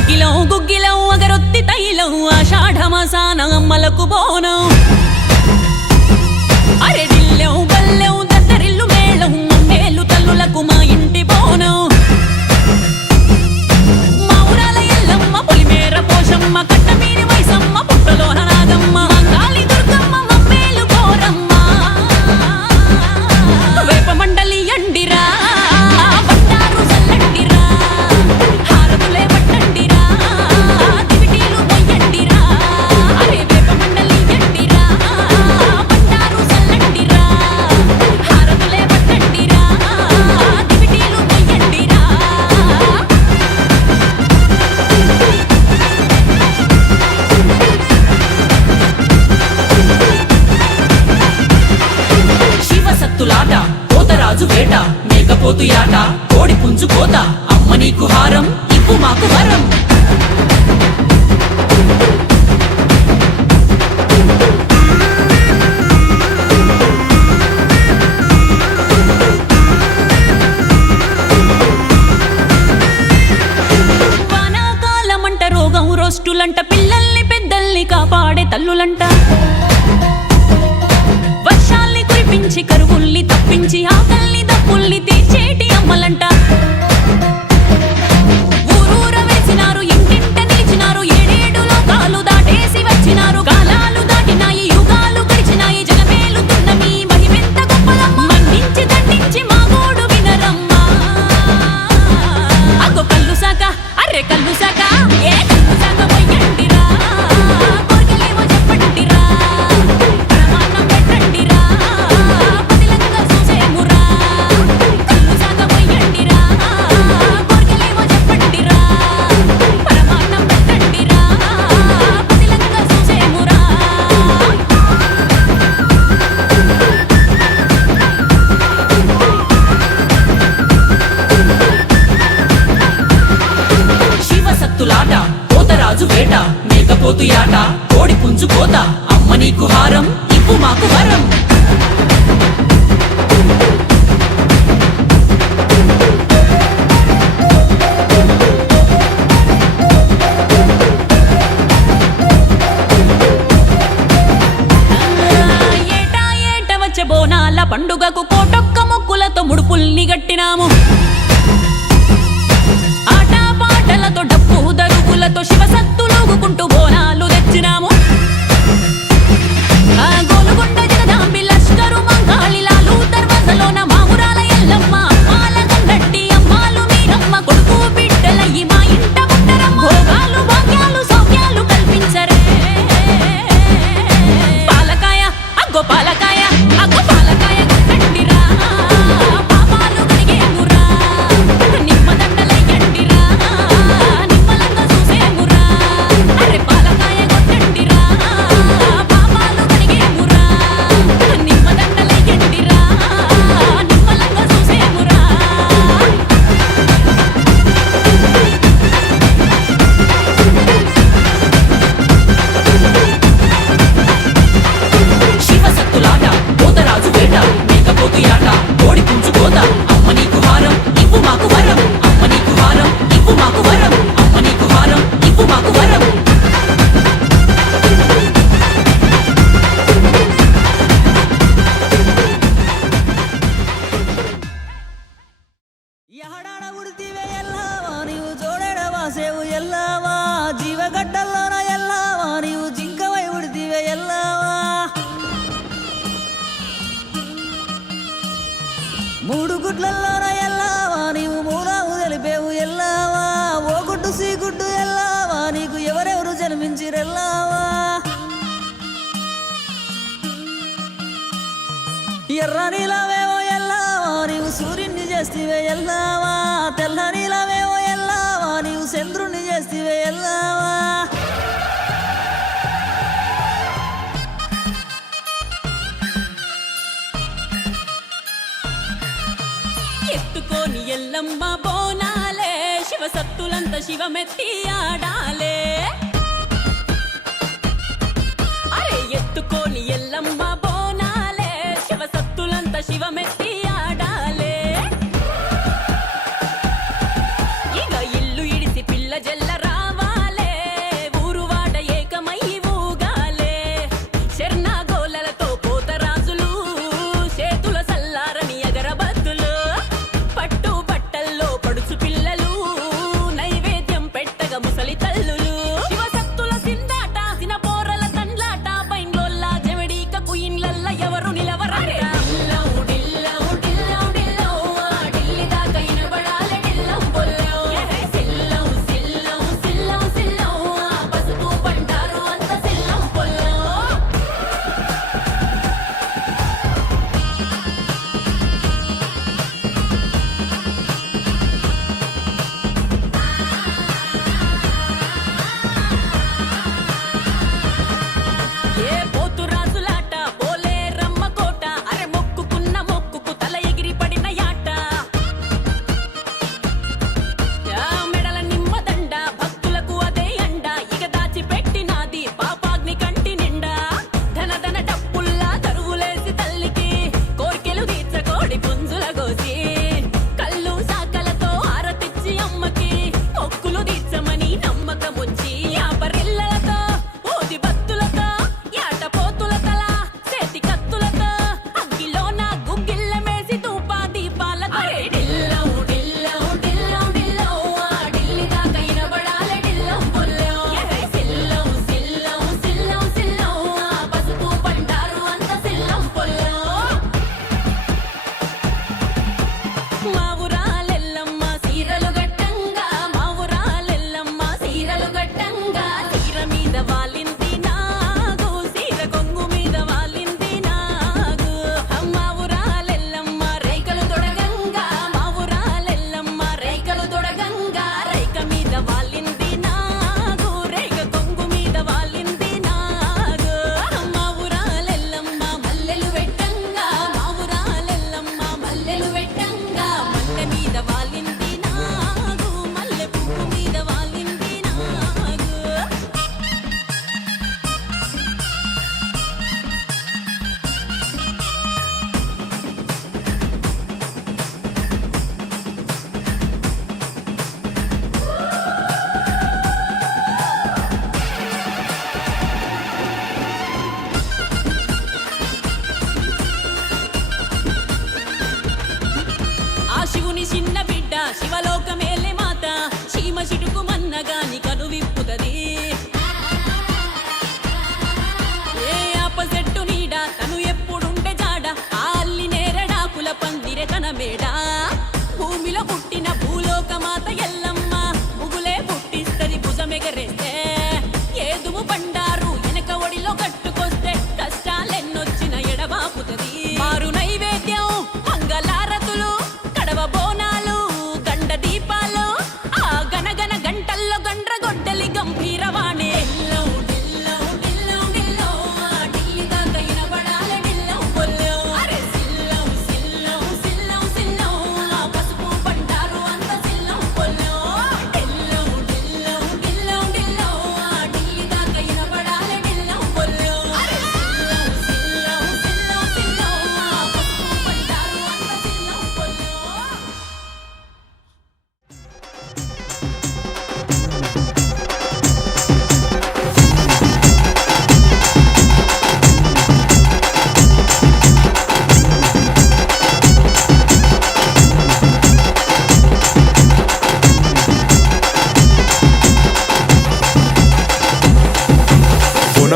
గుగ్గిలం అగరొత్తి తైలం ఆషాఢమాసాన అమ్మలకు బోనం అరే దిల్లెం బల్లెం దద్దరిల్లు మేళం మేలు తల్లులకు మా ఇంటి బోనం మా ఊరాల ఎల్లమ్మ పొలిమేర పోషమ్మ కట్టమీరి వైసమ్మ పుట్టలోన నాగమ్మ కాళీ దుర్గమ్మ మమ్మేలు కోరమ్మ వేప మండలి ఎండిరా వేట మేకపోతు యాట కోడి పుంజు కోత అమ్మ నీకు హారం ఇప్పు మాకు వరం వానాకాలమంట రోగం రోస్టులంట పిల్లల్ని పెద్దల్ని కాపాడే తల్లులంట వర్షాల్ని కురిపించి కరువుల్ని తప్పించి ఆకల్ని దప్పుల్ని తీర్చేటి అమ్మలంట ఊరూర వేసినారు ఇంటింట నిలిచినారు ఏడేడు లోకాలు దాటేసి వచ్చినారు కాలాలు దాటినాయి యుగాలు గడిచినాయి జగమేలుతున్న మీ మహిమెంత గొప్పదమ్మ మన్నించి దండించి మా గోడు వినరమ్మా అగో కల్లు సాక అర్రె కల్లు సాక ఏ కల్లు సాక పోయండిరా కోరికలేమో చెప్పండిరా ప్రమాణం పెట్టండిరా పదిలంగా చూసేమురా కల్లు సాక పోయండిరా కోరికలేమో చెప్పండిరా ప్రమాణం పెట్టండిరా పదిలంగా చూసేమురా శివసత్తులాట పోతరాజు వేట మేకపోతు యాట కోడి పుంజు కోత అమ్మ నీకు హారం ఇప్పు మాకు వరం ఏటా ఏట వచ్చే బోనాల పండుగకు కోటొక్క మొక్కులతో ముడుపుల్ని గట్టినాము ఆటపాటలతో డప్పు దరువులతో శివసత్తులోగుకుంటూ బోనాలు తెచ్చినాము గోలుగొండ జగదాంబి లష్కరు మంగాళిలాలు దర్వాజలోన మామురాల ఎల్లమ్మ అమ్మాల గంగట్టి అమ్మాలు మీరమ్మ కొడుకు బిడ్డలయ్యి మా ఇంట పుట్టరమ్మ భోగాలు భాగ్యాలు సౌఖ్యాలు కల్పించరే పాలకాయ అగ్గో పాలకాయ అగ్గో పాలకాయ కొట్టండిరా పాపాలు కడిగేమురా నిమ్మదండలయ్యండిరా నిమ్మలంగా చూసేమురా అరే పాలకాయ కొట్టండిరా పాపాలు కడిగేమురా నిమ్మదండలయ్యండిరా నిమ్మలంగా చూసేమురా శివసత్తులాట పోతరాజు వేట మేకపోతు యాట కోడి పుంజు కోత అమ్మ నీకు హారం ఇప్పు మాకు వరం అమ్మ నీకు హారం ఇప్పు మాకు వరం అమ్మ నీకు హారం ఇప్పు మాకు వరం ఎహడాడ ఉడితివే ఎల్లావా నీవు జోడెడ వాసేవు ఎల్లావా జీవగడ్డల్లోన ఎల్లావా నీవు జింకవై ఉడితివే ఎల్లావా మూడు గుడ్లల్లోన ఎల్లావా నీవు మూడావు తెలిపేవు ఎల్లావా ఓ గుడ్డు సీ గుడ్డు ఎల్లావా నీకు ఎవరెవరు జన్మించిరెల్లావా ఎర్ర నీలవేవో ఎల్లావా నీవు సూర్యుని చేస్తివే ఎల్లావా తెల్ల నీలవేవో ఎల్లావా నీవు చంద్రుణ్ణి చేస్తివే ఎల్లావా ఎత్తుకోని ఎల్లమ్మ బోనాలే శివసత్తులంత శివమెత్తి ఆడాలే అరే ఎత్తుకోని ఎల్లమ్మ బోనాలే శివసత్తులంత శివమెత్తి ఆడాలే ఇక ఇల్లు ఇడిసి పిల్ల జల్ల రావ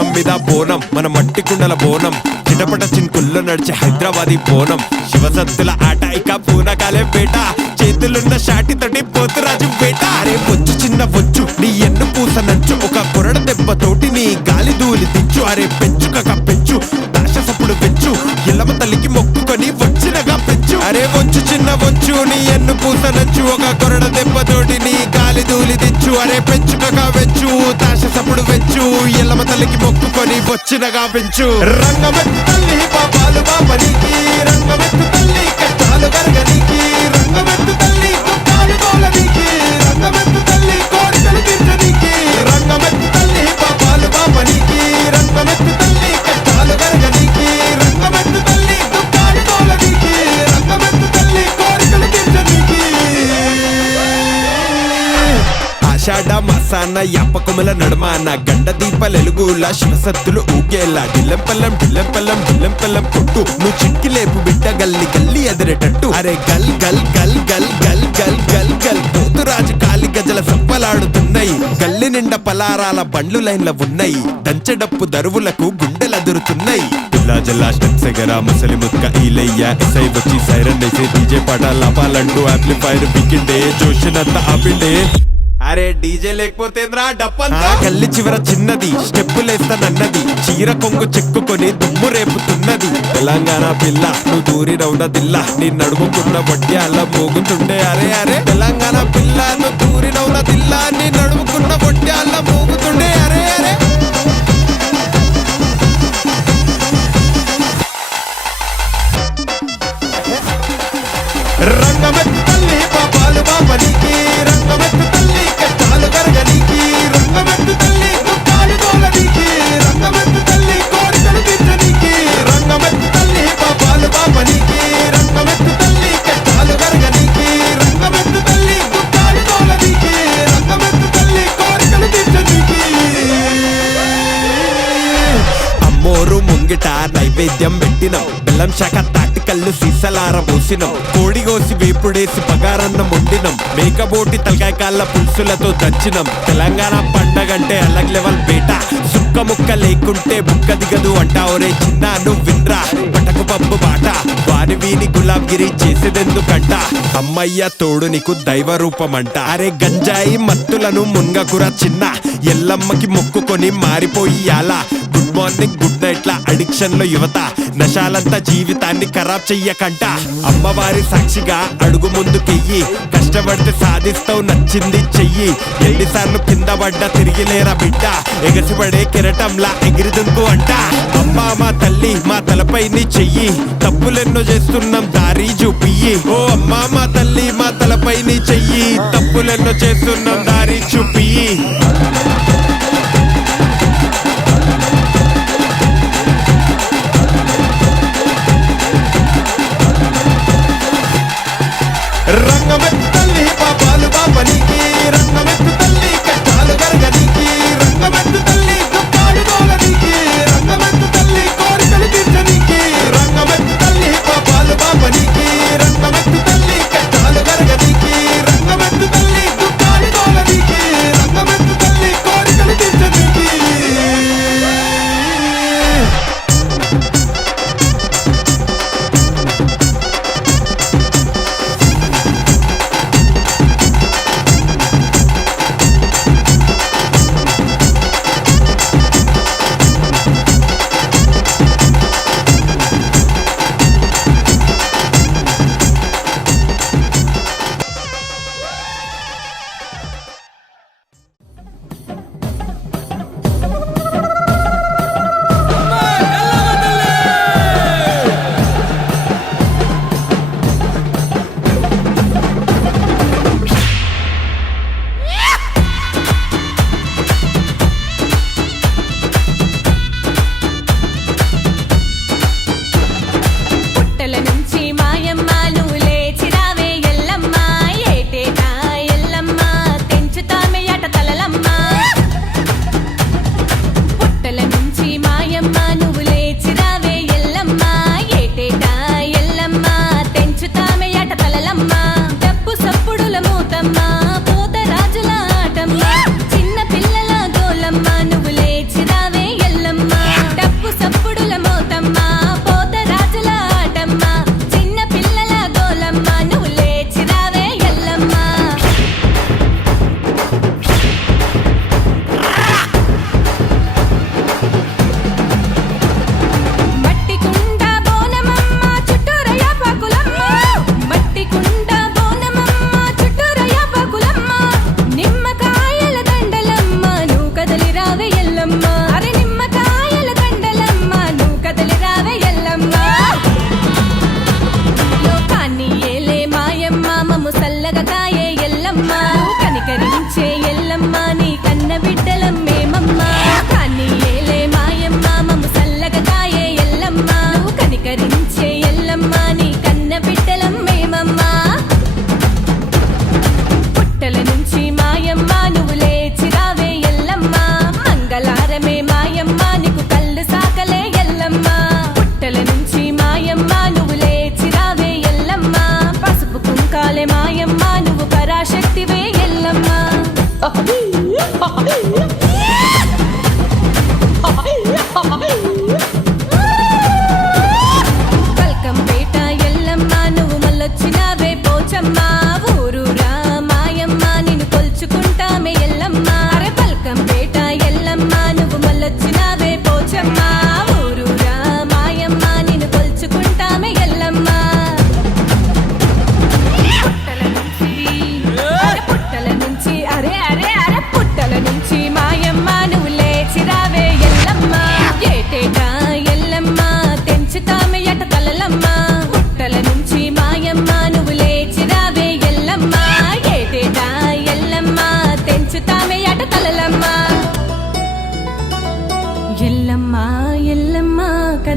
బోనం మీద బోనం మన మట్టి కుండల బోనం చిటపట చిన్కుల్లో నడిచే హైదరాబాదీ బోనం శివసత్తుల ఆట ఇక పూనకాలే పేట చేతులున్న షాటి తోటి పోతురాజు పేట అరే వచ్చు చిన్న వచ్చు నీ ఎన్ను పూస నంచు ఒక కొరడ దెబ్బతోటి నీ గాలి దూలి దించు అరే పెంచుక పెంచు దాశసప్పుడు పెంచు ఎల్లమ్మ తల్లికి మొక్కుకొని వచ్చినగా పెంచు అరే వచ్చు చిన్న వచ్చు నీ ఎన్ను పూస నంచు ఒక కొరడ దెబ్బతోటి నీ గాలి దూలి దించు అరే పెంచుక పెంచు దాశసప్పుడు పెంచు ఎల్లమ్మ తల్లికి మొక్కుకొని వచ్చినగా పెంచు రంగమెత్తు తల్లి పాపాలు బాపనికి రంగమెత్తు తల్లి కష్టాలు గరగనికి రంగమెత్తు తల్లి దుఃఖాలు తోలనికి రంగమెత్తు తల్లి కోరికలు తీర్చనికి రంగమెత్తు తల్లి పాపాలు బాపనికి రంగమెత్తు తల్లి కష్టాలు గరగనికి రంగమెత్తు తల్లి దుఃఖాలు తోలనికి రంగమెత్తు తల్లి కోరికలు తీర్చనికి ఆషాఢ మాసాన యాపకొమల నడమాన గండ దీపాలెలుగులా శివసత్తులు ఊగేలా ఢిల్లెంపల్లం ఢిల్లెంపల్లం ఢిల్లెంపల్లం కొట్టు నువ్వు చిక్కిలేపు బిడ్డ గల్లి గల్లి ఎదిరేటట్టు అరే గల్ గల్ గల్ గల్ గల్ గల్ గల్ గల్ పోతురాజు కాలి గజల సప్పలాడుతున్నాయి గల్లి నిండా పలారాల బండ్లు లైన్ల ఉన్నాయి దంచడప్పు దరువులకు గుండెలదురుతున్నాయి జిల్లా జిల్లా స్టెప్స్ ఎగరా ముసలి ముక్క ఈలయ్య ఎస్ఐ వచ్చి సైరన్ వేసి డీజే పాట లాపాలంటూ ఆంప్లిఫైర్ బిగిండే జోషినంతా ఆపిండే అరే డీజే లేకపోతే గల్లి చివర చిన్నది స్టెప్పులేస్తానన్నది చీర కొంగు చెక్కుకొని దుమ్ము రేపుతున్నది తెలంగాణ పిల్ల నువ్వు దూరినవునదిల్లా నీ నడుముకున్న వడ్డీ అలా మోగుతుండే అరే అరే తెలంగాణ పిల్ల నువ్వు దూరినవునదిల్లా నీ నడుముకున్న వడ్డీ అలా మోగుతుండే అరే అరే రంగమెత్తు తల్లి పాపాలు బాపనికి రంగమెత్తు తల్లి కష్టాలు గరగనికి రంగమెత్తు తల్లి దుఃఖాలు తోలనికి రంగమెత్తు తల్లి కోరికలు తీర్చనికి రంగమెత్తు తల్లి పాపాలు బాపనికి రంగమెత్తు తల్లి కష్టాలు గరగనికి రంగమెత్తు తల్లి దుఃఖాలు తోలనికి రంగమెత్తు తల్లి కోరికలు తీర్చనికి అమ్మోరు ముంగిట నైవేద్యం పెట్టినం బెల్లం శాఖ తాటికల్లు సీసలార పోసినం కోడి కోసి వేపుడేసి పగారన్నం వండినం మేకబోటి తలకాయ కాళ్ళ పులుసులతో దంచినం తెలంగాణ పండగంటే అలగ్ లెవెల్ బేట సుక్క ముక్క లేకుంటే బుక్క దిగదు అంటావురే చిన్న నువ్వు విన్రా పటకు పప్పు బాట వాని వీని గులాబ్గిరి చేసేదెందుకంట అమ్మయ్య తోడు నీకు దైవ రూపమంట అరే గంజాయి మత్తులను మున్గకురా చిన్న ఎల్లమ్మకి మొక్కుకొని మారిపోయి అలా గుడ్ మార్నింగ్ గుడ్ నైట్ లా అడిక్షన్ లో యువత నశాలంతా జీవితాన్ని ఖరాబ్ చెయ్యకంట అమ్మవారి సాక్షిగా అడుగు ముందుకెయ్యి కష్టపడితే సాధిస్తావు నచ్చింది చెయ్యి ఎన్నిసార్లు కింద పడ్డా తిరిగిలేరా బిడ్డ ఎగసిపడే కిరటంలా ఎగిరిదుంకు అంట అమ్మా మా తల్లి మా తలపై నీ చెయ్యి తప్పులెన్నో చేస్తున్నాం దారి చూపియ్యి ఓ అమ్మా మా తల్లి మా తలపై నీ చెయ్యి తప్పులెన్నో చేస్తున్నాం దారి చూపియ్యి రంగమెత్తు తల్లి పాపాలు బాపనికి రంగమెత్తు తల్లి కష్టాలు గరగనికి రంగమెత్తు తల్లి దుఃఖాలు తోలనికి రంగమెత్తు తల్లి కోరికలు తీర్చనికి రంగమెత్తు తల్లి పాపాలు బాపనికి రంగమెత్తు తల్లి కష్టాలు గరగనికి రంగమెత్తు తల్లి దుఃఖాలు తోలనికి రంగమెత్తు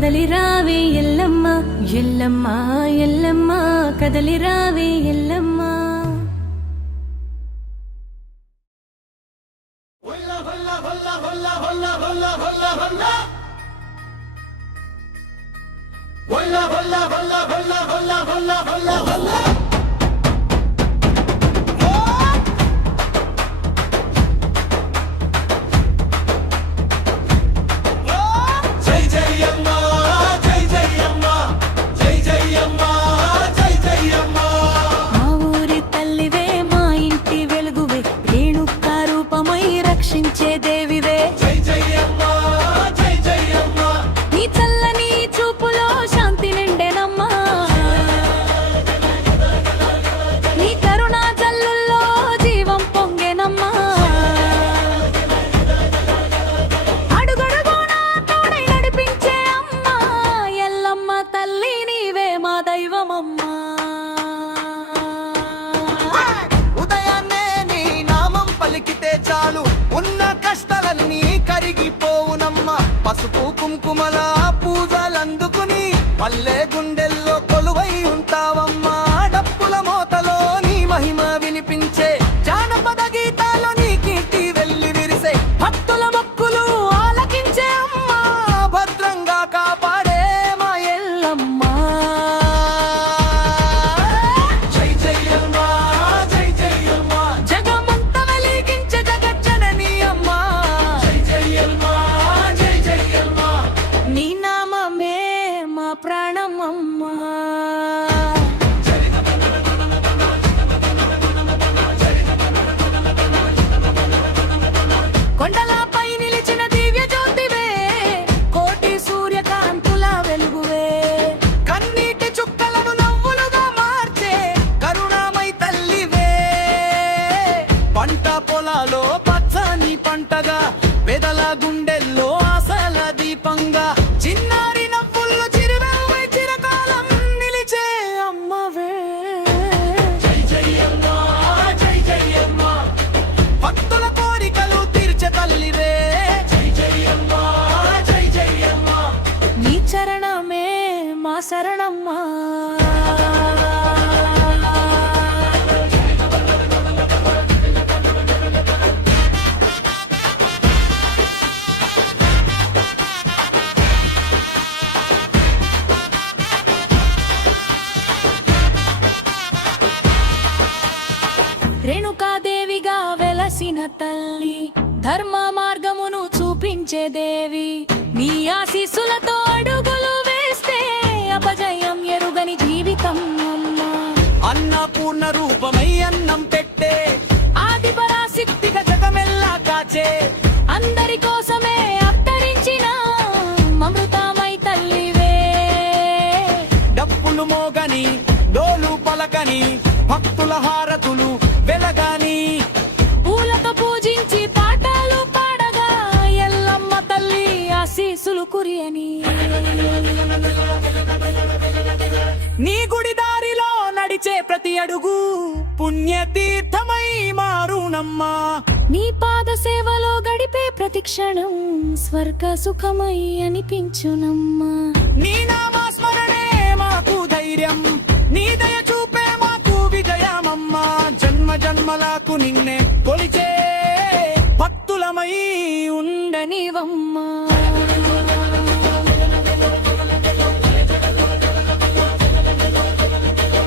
కదలిరావే ఎల్లమ్మ ఎల్లమ్మ ఎల్లమ్మ కదలిరావే ఎల్లమ్మ మా ఊరి తల్లివే మా ఇంటి వెలుగువే రేణుకా రూపమై రక్షించే దేవివే నీ చల్లని చూపులో శాంతి నిండెనమ్మా నీ కరుణా జల్లుల్లో జీవం పొంగెనమ్మా అడుగడుగున తోడై నడిపించే అమ్మా ఎల్లమ్మ తల్లి నీవే మా దైవమమ్మా ఉదయాన్నే నీ నామం పలికితే చాలు ఉన్న కష్టాలన్నీ కరిగిపోవునమ్మ పసుపు కుంకుమల పూజలందుకుని పల్లె గుండెల్లో కొలువై ఉంటావమ్మా డప్పుల మోతలో నీ మహిమ వినిపించే జానపద గీతాలు నీ కీర్తి వెళ్ళి విరిసే భక్తుల మొక్కులు ఆలకించే అమ్మా భద్రంగా కాపాడే మా ఎల్లమ్మ జై జయమ్మా జై జయమ్మా జగమంత వెలిగించే జగజ్జనని అమ్మా జై జయమ్మా జై జయమ్మా నీ నామమే మా ప్రాణం అమ్మా కొండలపై నిలిచిన దివ్య జ్యోతివే కోటి సూర్యకాంతుల వెలుగువే కన్నీటి చుక్కలను నవ్వులుగా మార్చే కరుణామై తల్లివే పంట పొలాలో పచ్చని పంటగా పెదల గుండెల్లో ఆశల దీపంగా చిన్నారి నవ్వుల్లో చిరువెవ్వై చిరకాలం నిలిచే అమ్మవే జై జయమ్మా జై జయమ్మా భక్తుల కోరికలు తీర్చే తల్లివే జై జయమ్మా జై జయమ్మా నీ చరణమే మా శరణమ్మా రేణుకాదేవిగా వెలసిన తల్లి ధర్మ మార్గమును చూపించే దేవి నీ ఆశీస్సులతో అడుగులు వేస్తే అపజయం ఎరుగని జీవితం అమ్మా అన్నపూర్ణ రూపమై అన్నం పెట్టే ఆది పరాశక్తిగా జగమెల్లా కాచే అందరి కోసమే అవతరించిన అమృతమై తల్లివే డప్పులు మోగని డోలు పలకని భక్తుల హారతులు వెలగాని పూలతో పూజించి పాటలు పాడగా ఎల్లమ్మ తల్లి ఆశీస్సులు కురియని నీ గుడి దారిలో నడిచే ప్రతి అడుగు పుణ్యతీర్థమై మారునమ్మా నీ పాద సేవలో గడిపే ప్రతి క్షణం స్వర్గ సుఖమై అనిపించునమ్మా నీ నామస్మరణే మాకు ధైర్యం నీ దయ చూపే మాకు విజయమమ్మా జన్మ జన్మలకు నిన్నే కొలిచే భక్తులమై ఉండనివమ్మా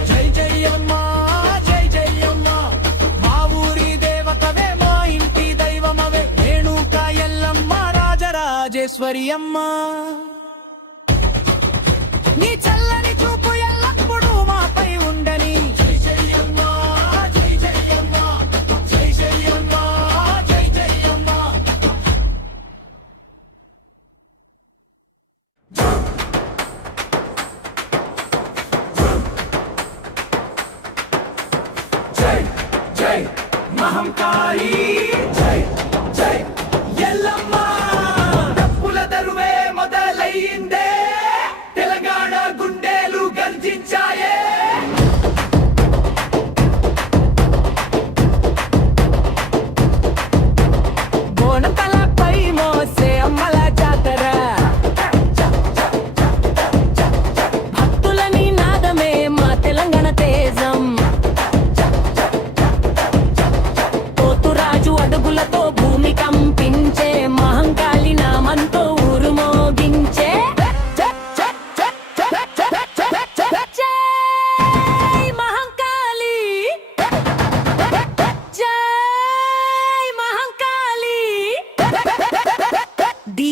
జై జయమ్మా జై జయమ్మా మా ఊరి దేవతవే మా ఇంటి దైవమవే రేణుకా ఎల్లమ్మ రాజరాజేశ్వరి అమ్మ నీ చల్లని చూపు ఎల్లప్పుడూ మాపై ఉండని జై జయమ్మా జై జయమ్మా జై జయమ్మా జై జయమ్మా జై జై మహంకాళి జై జై ఎల్లమ్మ డప్పుల దరువే మొదలయ్యిందే తెలంగాణ గుండె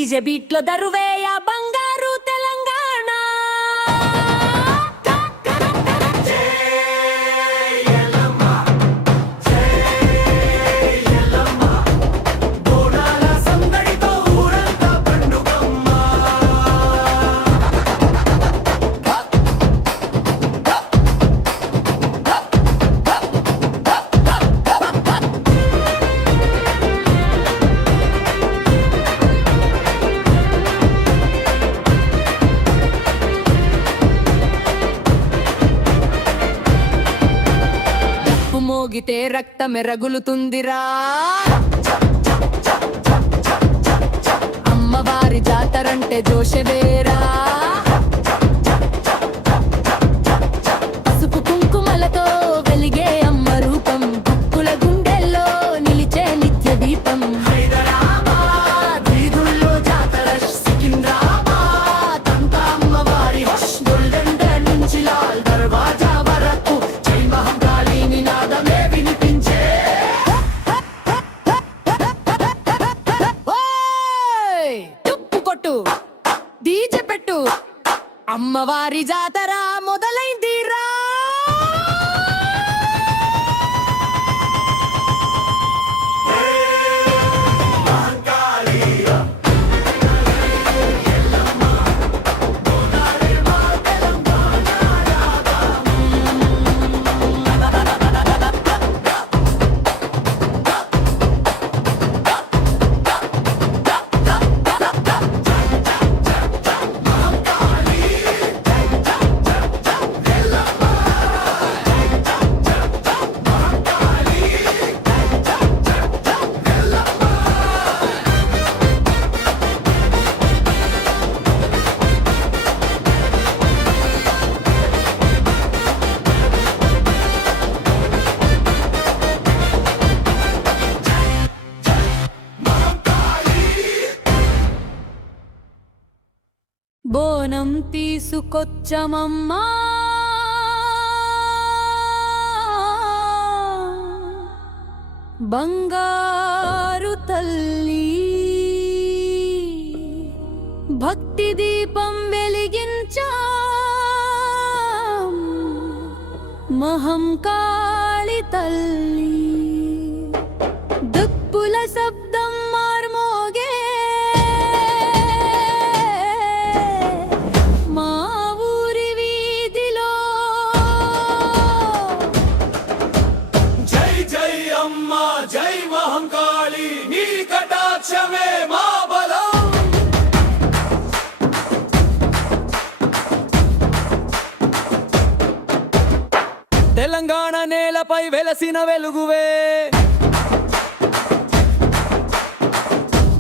డీజే బీట్ లో దరువేయ బంగారు తెలంగాణ మోగితే రక్తమే రగులుతుందిరా అమ్మవారి జాతరంటే జోషవేరా పసుపు కుంకుమలతో వెలిగే అమ్మ రూపం భక్తుల గుండెల్లో నిలిచే నిత్య దీపం హైదరాబాద్ వీధుల్లో జాతర సికింద్రాబాద్ అంతా అమ్మవారి హోష్ గోల్డెన్ డే నుంచి లాల్ దర్వాజా వరకు జై మహంకాళి నినాదమే వినిపించే తుప్పు కొట్టు డీజే పెట్టు అమ్మవారి జాతర మొదలైందిరా బోనం తీసుకొచ్చమమ్మా బంగారు తల్లి భక్తి దీపం వెలిగించాం మహంకాళి తల్లి దుప్పుల శబ్దం మార్మోగే మా ఊరి వీధిలో జై జై అమ్మా జై మహంకాళి నీ కటాక్షమే మా బలం తెలంగాణ నేలపై వెలసిన వెలుగువే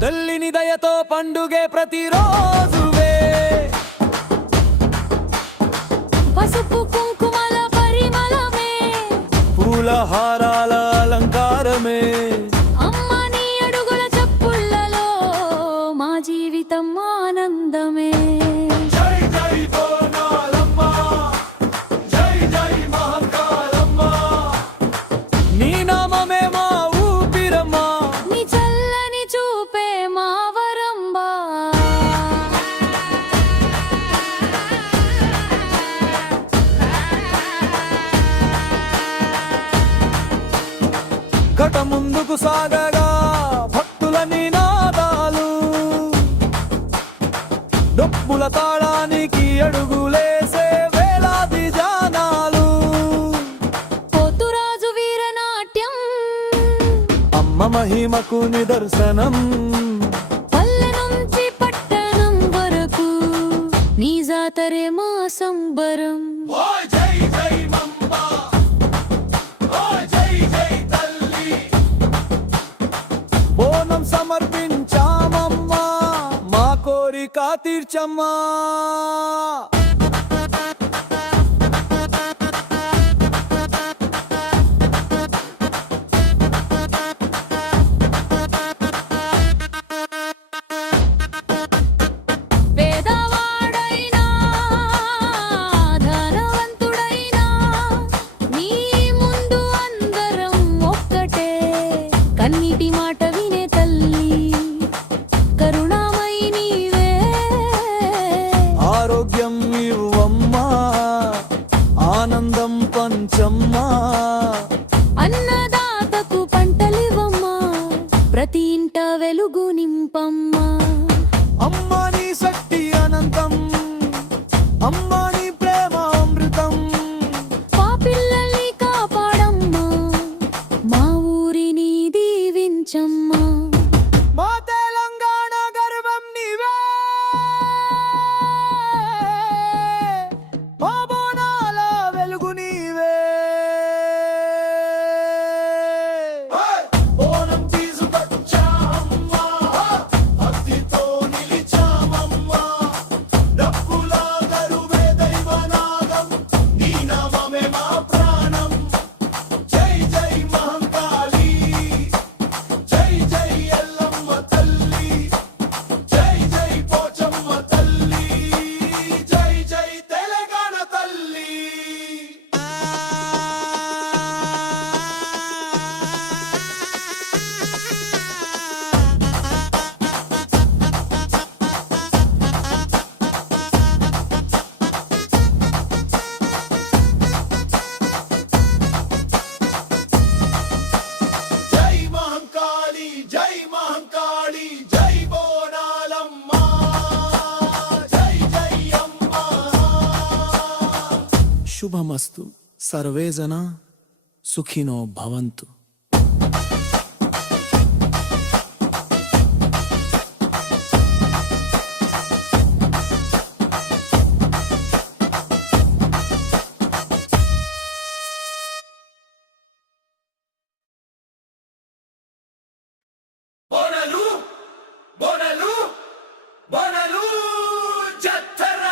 తల్లిని దయతో పండుగే ప్రతిరోజువే పసుపు కుంకుమల పరిమళమే పూల హారాల అలంకారమే అమ్మ నీ అడుగుల చప్పుళ్ళలో మా జీవితం ఆనందమే జై జై బోనాలమ్మ జై జై మహంకాళమ్మ నీ నామమే మా ఊపిరమ్మా నీ చల్లని చూపే మా వరంబా ఘట ముందుకు సాగగా భక్తుల నినాదాలు డొప్పుల తాళానికి అడుగులేసే వేలాది జానాలు పోతురాజు వీరనాట్యం అమ్మ మహిమకు నిదర్శనం పల్లె నుంచి పట్టణం వరకు నీ జాతరే మా సంబరం జై జై మంబా జై జై తల్లి బోనం సమర్పించామమ్మా మా కోరిక తీర్చమ్మా పేదవాడైనా ధనవంతుడైనా నీ ముందు అందరం ఒక్కటే కన్నీటి మాట వినే తల్లి కరుణామయిని నింపమ్మా అమ్మా నీ శక్తి అనంతం, అమ్మా నీ ప్రేమ అమృతం. పాపిల్లల్ని కాపాడమ్మా మా ఊరిని దీవించమ్మా మా తెలంగాణ గర్వం నీవే, మా బోనాల వెలుగు నీవే. బోనం తీసుకొచ్చామమ్మా, భక్తితో నిలిచామమ్మా. డప్పుల గరువే దైవనాదం, నీ నామమే మా ప్రాణం. జై జై మహంకాళి, జై జై ఎల్లమ్మ తల్లి, జై జై పోచమ్మ తల్లి, జై జై తెలంగాణ తల్లి. జై మహంకాళి, జై మహంకాళి, జై బోనాలమ్మ, జై జై అమ్మ. శుభమస్తు, సర్వే జనా సుఖినో భవంతు. బోనాలు బోనాలు బోనాలు జాతర.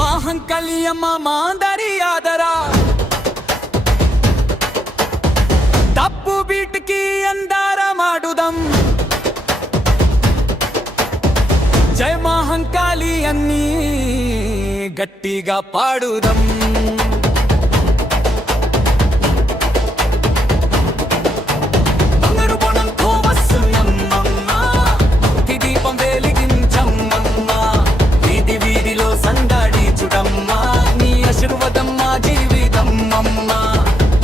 మహంకళియమ్మ మాందరి ఆదరా, తప్పు బీట్కి అందార ಮಾಡುದಂ. జై మహంకాళి అన్ని గట్టిగా పాడుదం. బంగారు బోనంతో వస్తున్నమ్మమ్మ, భక్తి దీపం వెలిగించమ్మమ్మ. వీధి వీధిలో సందడి చుడమ్మా, నీ ఆశీర్వాదం మా జీవితం అమ్మా.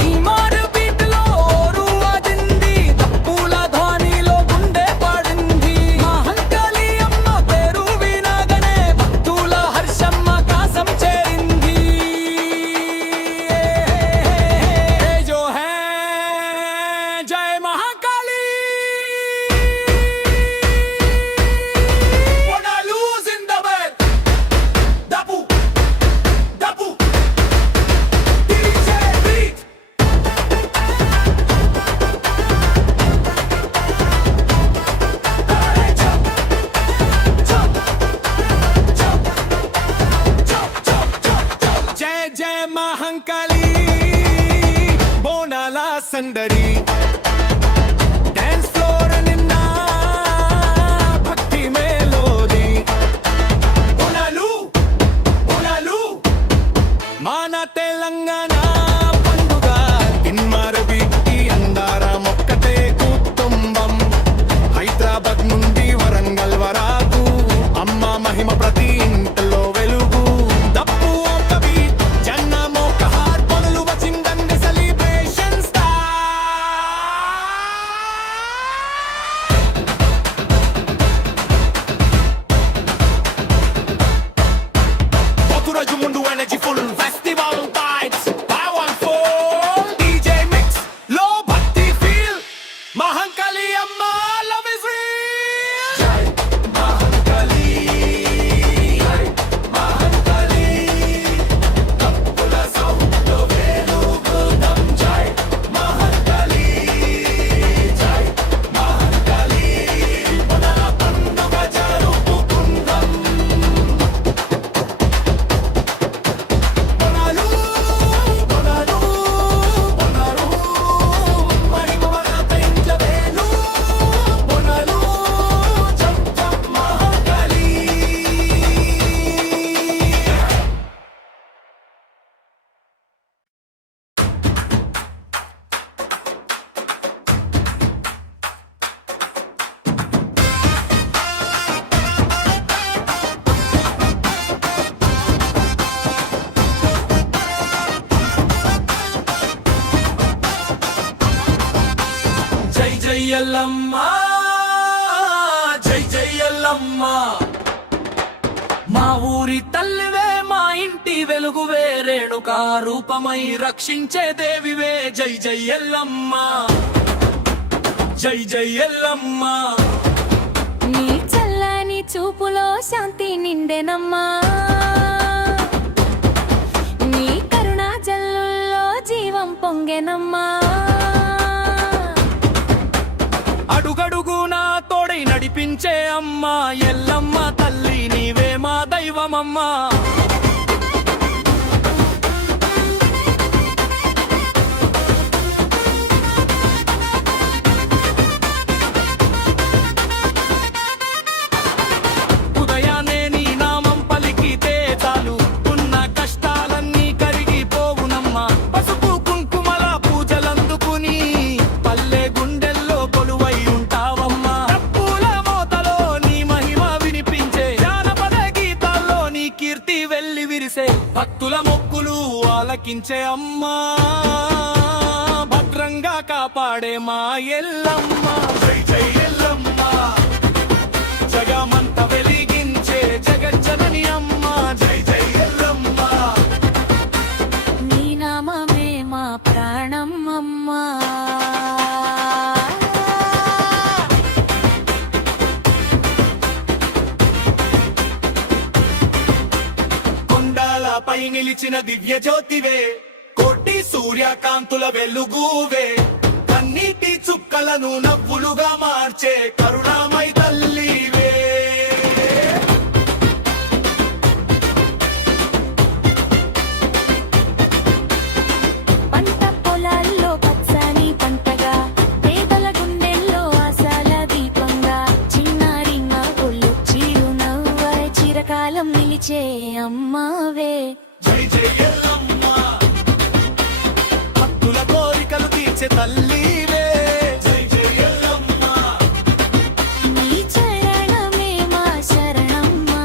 ఈ మారు బీటులో రువాజింది, తప్పుల ధ్వనిలో గుండె పడింది. మహంకాళి అమ్మ పేరు వినగానే భక్తుల హర్షమ్మ కాసం చేరింది. జో హై జై మహంకాళి. బోనాలు జిందాబాద్, డప్పు డప్పు డీజే బీట్. జై జై మహంకాళి, బోనాల సందడి, డాన్స్ ఫ్లోర్ నిన్న భక్తి మేలోది. బోనాలు బోనాలు మన తెలంగాణ పండుగ తిన్మారు బిట్టి అందారం ఒక్కటే కుటుంబం. హైదరాబాద్ నుండి వరంగల్ వరకు అమ్మ మహిమ ప్రతి ఇంట్లో వెలుగు. దప్పు ఒక బీట్, జన్నం ఒక హార్, పనులు వచ్చిందండి సెలబ్రేషన్ స్టార్. జై ఎల్లమ్మ జై జై ఎల్లమ్మ మా ఊరి తల్లివే మా ఇంటి వెలుగువే రేణుకా రూపమై రక్షించే దేవివే జై జై ఎల్లమ్మ జై జై ఎల్లమ్మ నీ చల్లని చూపులో శాంతి నిండెనమ్మా నీ కరుణా జల్లుల్లో జీవం పొంగెనమ్మా అడుగడుగునా తోడై నడిపించే అమ్మా ఎల్లమ్మ తల్లి నీవే మా దైవమమ్మా ఉదయాన్నే నీ నామం పలికితే చాలు ఉన్న కష్టాలన్నీ కరిగిపోవునమ్మా పసుపు కుంకుమల పూజలందుకుని పల్లె గుండెల్లో కొలువై ఉంటావమ్మా డప్పుల మోతలో నీ మహిమ వినిపించే జానపద గీతాల్లో నీ కీర్తి వెళ్ళి విరిసే భక్తుల మొక్కులు ఆలకించే అమ్మా భద్రంగా కాపాడే మా ఎల్లమ్మ జై జై ఎల్లమ్మ జగమంత వెలిగించే జగజ్జనని అమ్మ జై జై ఎల్లమ్మ నీ నామమే మా ప్రాణం అమ్మా కొండలపై నిలిచిన దివ్య జ్యోతివే కోటి సూర్యకాంతుల వెలుగువే కన్నీటి చుక్కలను నవ్వులుగా మార్చే కరుణామై తల్లివే పంట పొలాల్లో పచ్చని పంటగా పేదల గుండెల్లో ఆశల దీపంగా చిన్నారి నవ్వులు చిరునవ్వై చిరకాలం నిలిచే అమ్మావే జై జై ఎల్లమ్మ భక్తుల కోరికలు తీర్చే తల్లివే జై జై ఎల్లమ్మ నీ చరణమే మా శరణమ్మా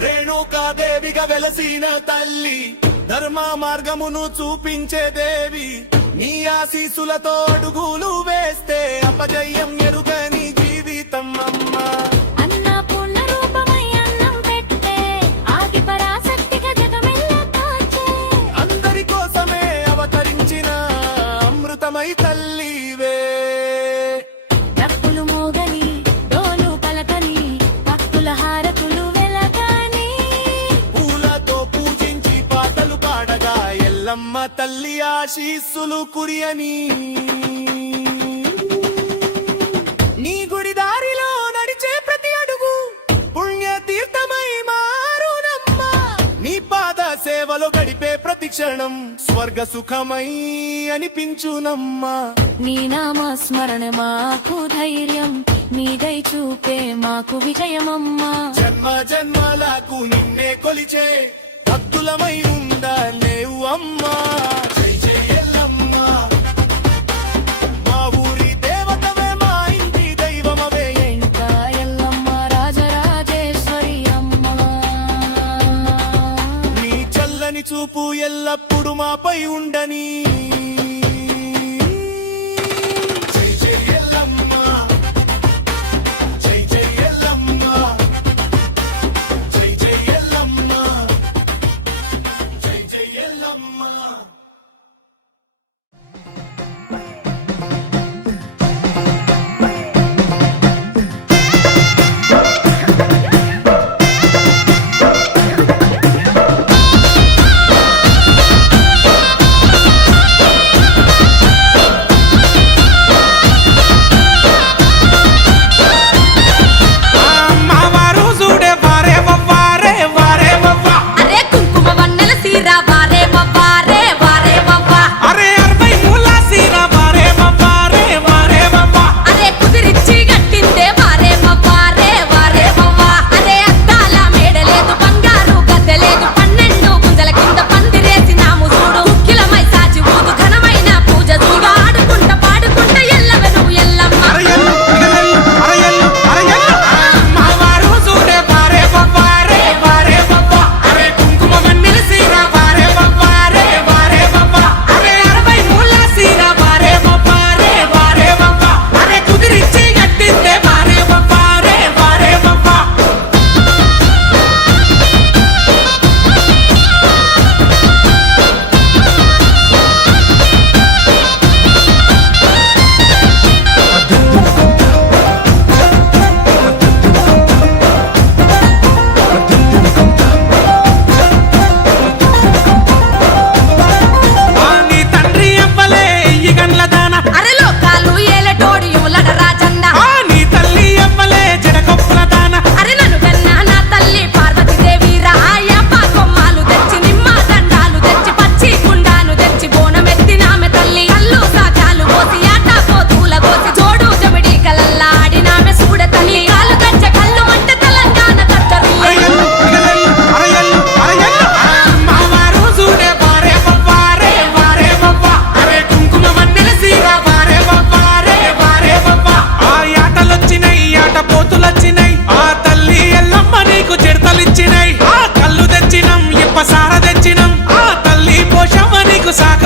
రేణుకాదేవిగా వెలసిన తల్లి ధర్మ మార్గమును చూపించే దేవి నీ ఆశీసులతో అడుగులు వేస్తే అపజయం ఎరుగని జీవితం అమ్మా అన్నపూర్ణ రూపమై అన్నం పెట్టే ఆది పరాశక్తిగా జగమెల్లా కాచే అందరి కోసమే అవతరించిన అమృతమై తల్లివే డప్పులు మోగని డోలు పలకని భక్తుల హారతులు వెలగని పూలతో పూజించి పాటలు పాడగా ఎల్లమ్మ తల్లి ఆశీస్సులు కురియని నీ గుడి దారిలో నడిచే ప్రతి అడుగు పుణ్య తీర్థమై మారునమ్మా నీ పాద సేవలో గడిపే ప్రతి క్షణం స్వర్గ సుఖమై అనిపించునమ్మా నీ నామ స్మరణ మాకు ధైర్యం నీ దయ చూపే మాకు విజయమమ్మా జన్మ జన్మలకు నిన్నే కొలిచే భక్తులమై ఉండలేవు అమ్మా జై జై ఎల్లమ్మ మా ఊరి దేవతవే మా ఇంటి దైవమవే ఇంకా ఎల్లమ్మ రాజరాజేశ్వరి అమ్మా నీ చల్లని చూపు ఎల్లప్పుడు మాపై ఉండని జై జై ఎల్లమ్మ జై జై ఎల్లమ్మ జై జై ఎల్లమ్మ జై జై ఎల్లమ్మ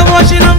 పోసినం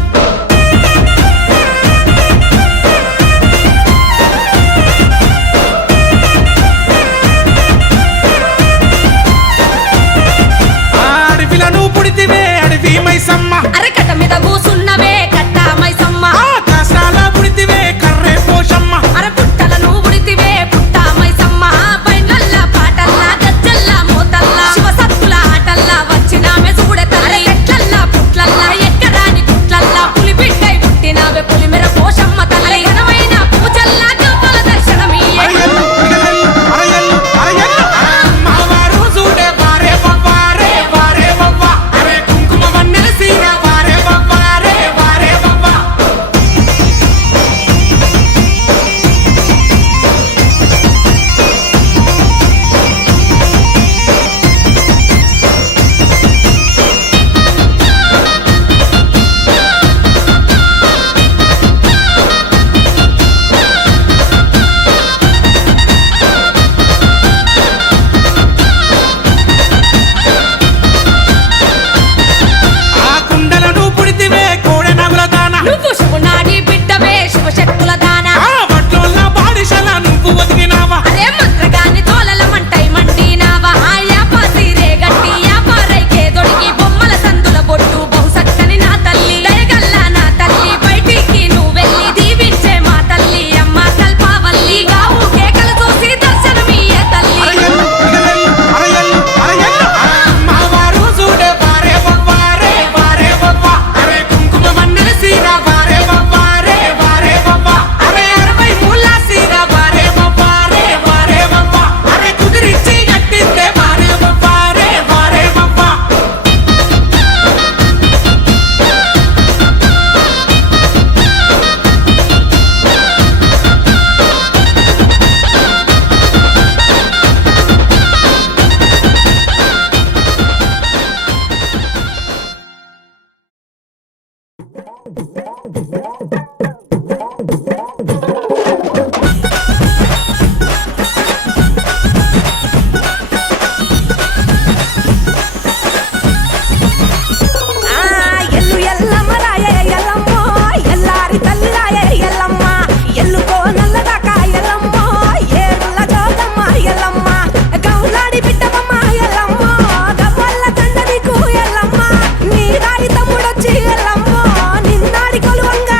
అడవిలను పుడితివే అడవి మైసమ్మ అరకట మీద కూసున్నవే కట్ట మైసమ్మ ఆకాశాల పుడితివే కర్రే పోషమ్మ అర పుట్టలను ఉడితివే పుట్ట మైసమ్మ పైనల్ల పాటల్ల గజ్జల్ల మోతల్ల శివ సత్తుల ఆటల్ల వచ్చినామె చూడే తల్లి ఎట్లల్ల పుట్లల్ల ఎక్కరాని గుట్లల్ల పులి బిడ్డై పుట్టినావే పులిమెర పోషమ్మ తల్లి ఘనమైన పూజల్ల గవ్వల దర్శనమీయే అరయల్లు ఇగలల్లు అరయల్లు అరయల్లు అమ్మవారు చూడే వారే బవ్వారే వారే బవ్వ అరే కుంకుమ వన్నెల సీర వారే బవ్వారే వారే బవ్వ ఆ కుండలను పుడితివే కోడె నగుల దాన నువ్వు శివునాడి బిడ్డవే శివశక్తుల దాన ఆ వడ్లోల్ల బాడిశల నువ్వు ఒదిగినావా అరే మంత్రగాని తోలల మంటై మండినావా ఆయా పాసిరే గట్టి యాపారైకే దొడిగి బొమ్మల సందుల బొట్టు బహుసక్కని నా తల్లి దయగల్ల నా తల్లి బయటికి నువ్వెళ్ళి దీవించే మా తల్లి అమ్మ కల్పావల్లి గావు కేకలు చూసి దర్శనమీయే తల్లి అరయల్లు ఇగలల్లు అరయల్లు అరయల్లు అమ్మవారు చూడే వారే బవ్వారే వారే బవ్వ అరే కుంకుమ వన్నెల సీర వారే బవ్వారే వారే బవ్వ అరే 60 మూల సీర వారే బవ్వారే వారే బవ్వ అరే కుదిరించి కట్టిందే వారే బవ్వారే వారే బవ్వ ఎల్లు ఎల్లమ్మరాయే ఎల్లమ్మో ఎల్లారి తల్లిరాయే ఎల్లమ్మ ఎల్లుకో నల్లదాక ఎల్లమ్మో ఏడుల జోగమ్మ ఎల్లమ్మ గౌలాడి బిడ్డమ్మ ఎల్లమ్మో గవ్వల్ల దండ నీకు ఎల్లమ్మ నీ రాయి తమ్ముడొచ్చి ఎల్లమ్మో నిన్నాడి కొలువంగా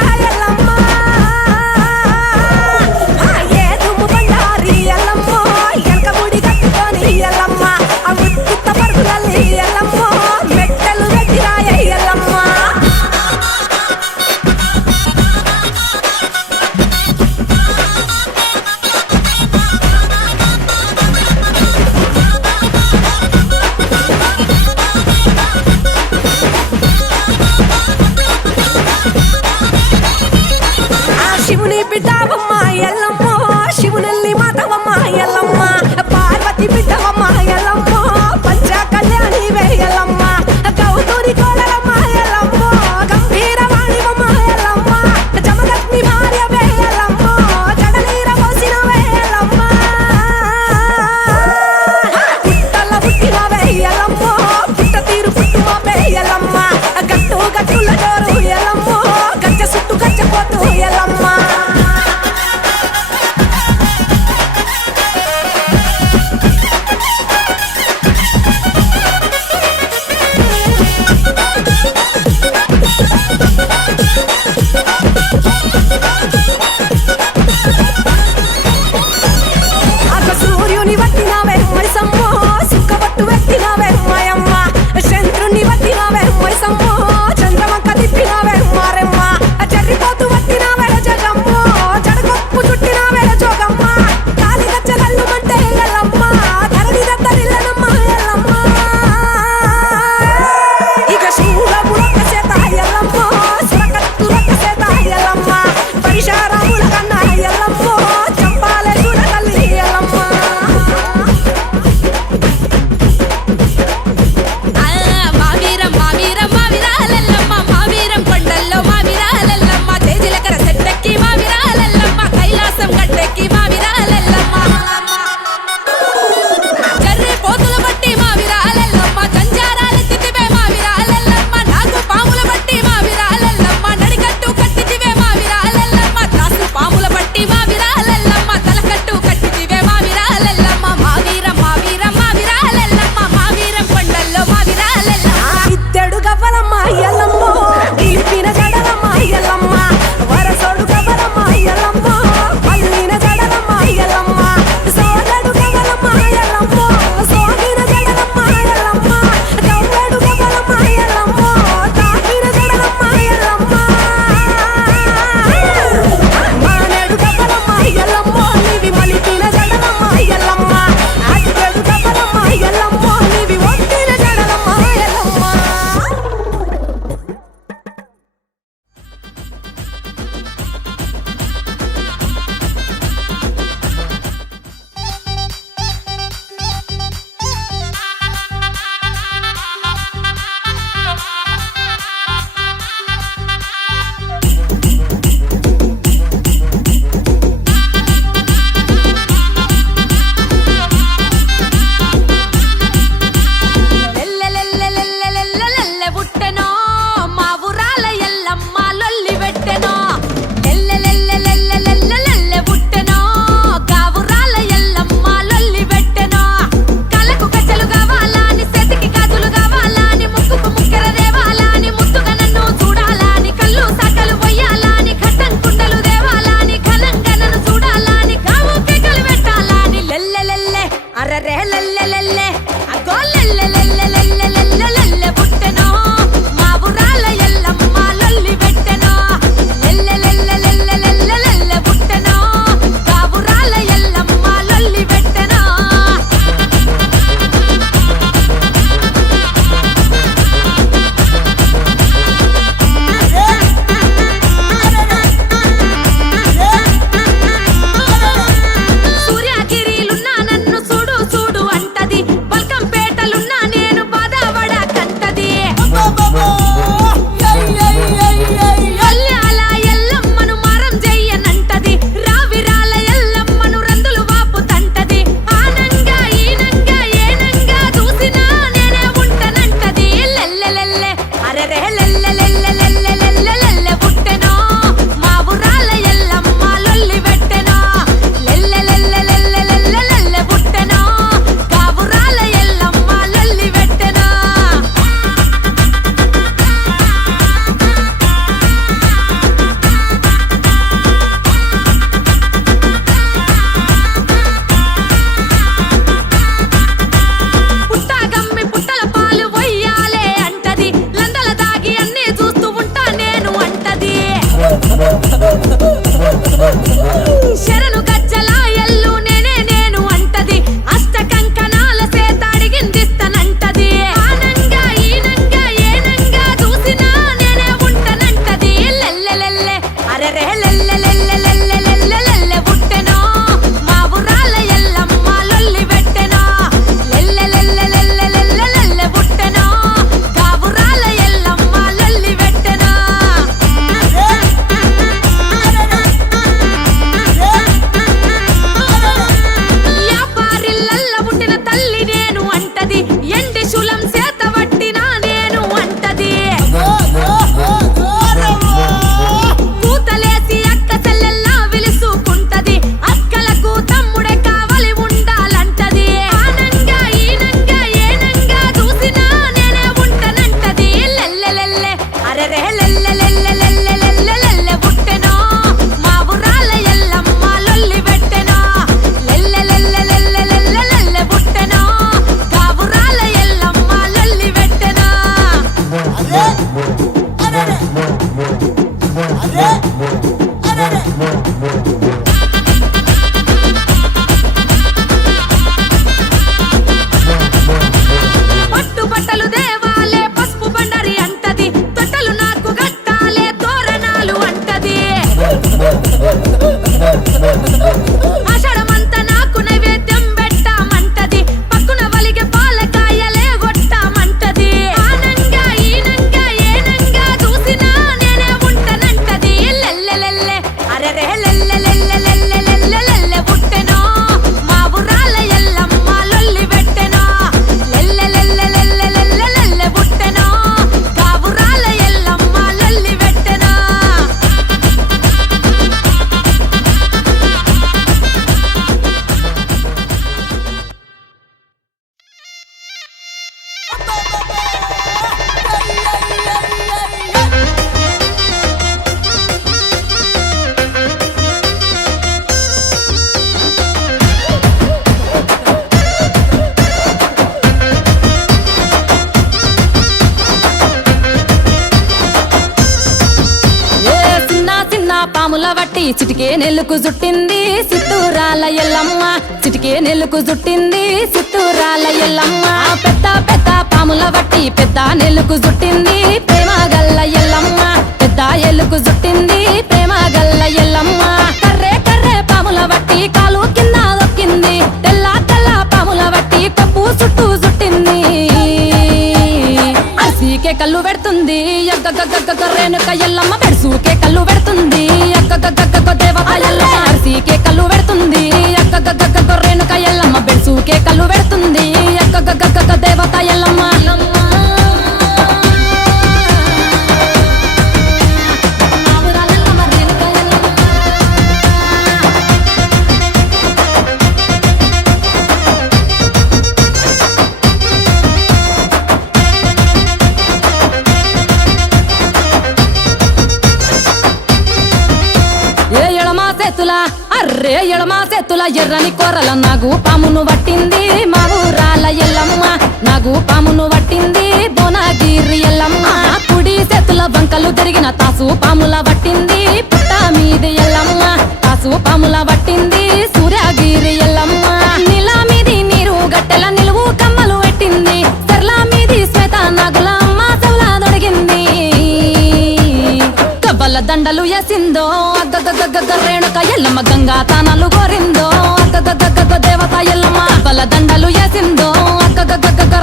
అరే అరే పట్టు బట్టలు దేవాలే పసుపు బండరి అంటది తొట్టలు నాకు గట్టాలే తోరణాలు అంటది ఆషాఢమంతా నాకు నైవేద్యం పెట్టామంటది పక్కున వలిగే పాలకాయలే గొట్టామంటది ఆనంగా ఈనంగా ఏనంగా చూసినా నేనే ఉంటానంటది లెల్లెలెల్లె అరెరే లెల్లెలెల్లెలెల్లెలెల్లె పుట్టెనో మా ఊరాల ఎల్లమ్మ లొల్లి పెట్టెనో లెల్లెలెల్లెలెల్లెలెల్లె పుట్టెనో మా ఊరాల ఎల్లమ్మ లొల్లి పెట్టెనో ఏ చిన్న చిన్న పాముల వట్టి చిటికే నెల్లుకు జుట్టింది సిత్తూరాల ఎల్లమ్మ చిటికే నెల్లుకు జుట్టింది సిత్తూరాల ఎల్లమ్మ పెద్ద పెద్ద పాముల వట్టి పెద్ద నెల్లుకు జుట్టింది ప్రేమ గల్ల ఎల్లమ్మ పెద్ద ఎల్లుకు జుట్టింది ప్రేమ గల్ల ఎల్లమ్మ కర్రే కర్రే పాముల వట్టి కాలు కింద దొక్కింది తెల్ల తెల్ల పాముల వట్టి కప్పు చుట్టూ జుట్టింది అరిసీకే కళ్ళు పెడుతుంది రేణుక ఎల్లమ్మ పెడుసూకే కళ్ళు పెడుతుంది దేవత ఎల్లమ్మ అరిసీకే కళ్ళు పెడుతుంది రేణుక ఎల్లమ్మ పెడుసూకే కళ్ళు పెడుతుంది దేవత ఎల్లమ్మ అర్రే ఎడమా చేతుల ఎర్రని కూరల నాగు పామును పట్టింది మా ఊరాల ఎల్లమ్మ నాగు పామును పట్టింది బోనాగిరి ఎల్లమ్మ కుడి చేతుల బంకలు తిరిగిన తాసు పాముల పట్టింది పుట్ట మీది ఎల్లమ్మ తాసు పాముల పట్టింది సూర్యగిరి ఎల్లమ్మ నీల మీది నీరు గట్టెల నిలువు కమ్మలు పెట్టింది తెర్ల మీది శ్వేత నాగుల అమ్మ చెవుల దొరికింది కవ్వల దండలు వేసిందో రేణుక ఎల్లమ్మ గంగా తానాలు కోరిందో దేవత ఎల్లమ్మ కవ్వల దండలు వేసిందో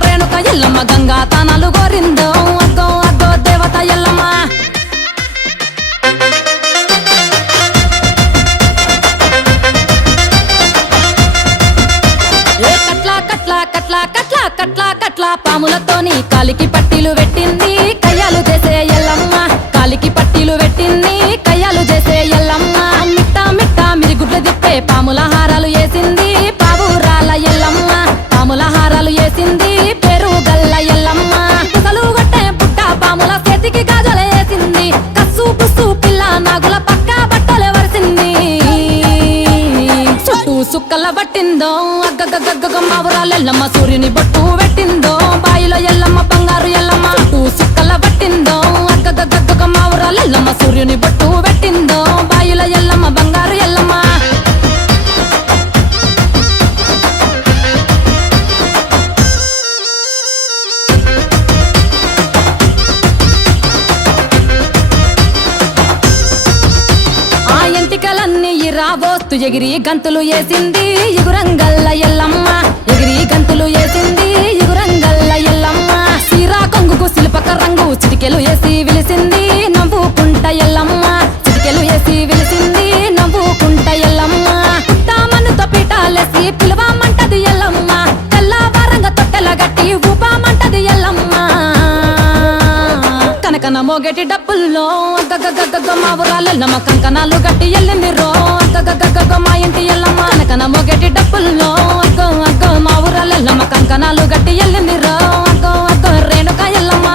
రేణుక ఎల్లమ్మ గంగా తానాలు కోరిందో దేవత ఎల్లమ్మ ఏ కట్లా కట్లా కట్లా కట్లా కట్లా కట్లా పాములతోని కాలికి పట్టీలు పెట్టింది కయ్యాలు చేసే ఎల్లమ్మ కాలికి పట్టీలు పెట్టింది కయ్యాలు చేసే ఎల్లమ్మ మిట్ట మిట్ట మిరిగుడ్లు తిప్పే పాముల హారాలు వేసింది పావురాల ఎల్లమ్మ పాముల హారాలు వేసింది పేరు గల్ల ఎల్లమ్మ పుసలు గట్టే పుట్ట పాముల చేతికి గాజులు వేసింది కస్సు పుస్సు పిల్ల నాగుల పక్క బట్టలు వరిసింది చుట్టూ సుక్కల పట్టిందో మా ఊరాల ఎల్లమ్మ సూర్యుని బొట్టు పెట్టిందో బాయిలో ఎల్లమ్మ బంగారు ఎల్లమ్మ చుట్టూ సుక్కల పట్టిందో మా ఊరాల ఎల్లమ్మ సూర్యుని బొట్టు పెట్టిందో బాయిలో ఎల్లమ్మ బంగారు ఎల్లమ్మ ఆ ఎంటికలన్నీ రాబోస్తు ఎగిరి గంతులు వేసింది ఎగురంగల్ల ఎల్లమ్మ ఎగిరి గంతులు వేసింది ఎగురంగల్ల ఎల్లమ్మ సీరా కొంగుకు శిల్పక రంగు చిటికెలు వేసి విలిసింది నవ్వుకుంట ఎల్లమ్మ చిటికెలు వేసి విలిసింది నవ్వుకుంట ఎల్లమ్మ పుట్టామనుతో పీటాలేసి పిలవమంటది ఎల్లమ్మ తెల్లవారంగ తొట్టెల గట్టి ఊపామంటది ఎల్లమ్మ కనకన మోగేటి డప్పుల్లో మా ఊరాల ఎల్లమ్మ కంకణాలు గట్టి ఎల్లింది రో మా ఇంటి ఎల్లమ్మ కనకన మోగేటి డప్పుల్లో మా ఊరాల ఎల్లమ్మ కంకణాలు గట్టి ఎల్లింది రో రేణుక ఎల్లమ్మ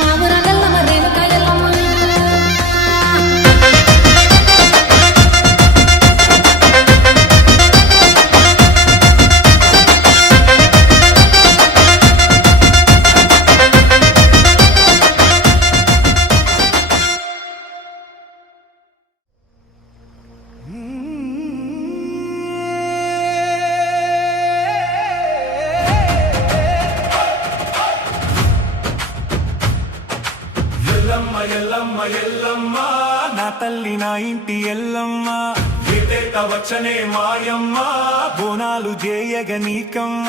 మా ఊరాల ఎల్లమ్మ రేణుక ఎల్లమ్మ ఎల్లమ్మ ఎల్లమ్మ నా తల్లి నా ఇంటి ఎల్లమ్మ ఏటేట వచ్చనే మాయమ్మ బోనాలు చేయగ నీకమ్మ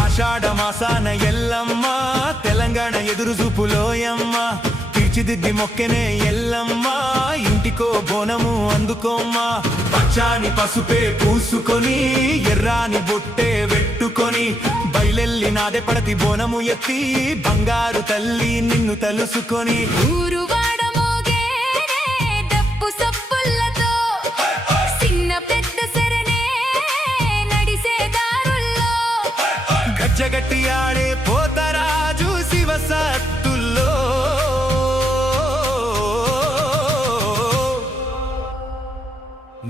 ఆషాఢ మాసాన ఎల్లమ్మ తెలంగాణ ఎదురు చూపులోయమ్మ తీర్చిదిద్ది మొక్కెనే ఎల్లమ్మ ఇంటికో బోనము అందుకోమ్మా పచ్చాని పసుపే పూసుకొని ఎర్రాని బొట్టే వెట్టుకొని బయలెల్లి నాదే పడతి బోనము ఎత్తి బంగారు తల్లి నిన్ను తలుసుకొని ఊరువాడ మోగేనే డప్పు సప్పులతో చిన్న పెద్ద సరనే నడిసే దారుల్లో గజ్జగట్టి ఆడే పోతరాజు శివ సత్తుల్లో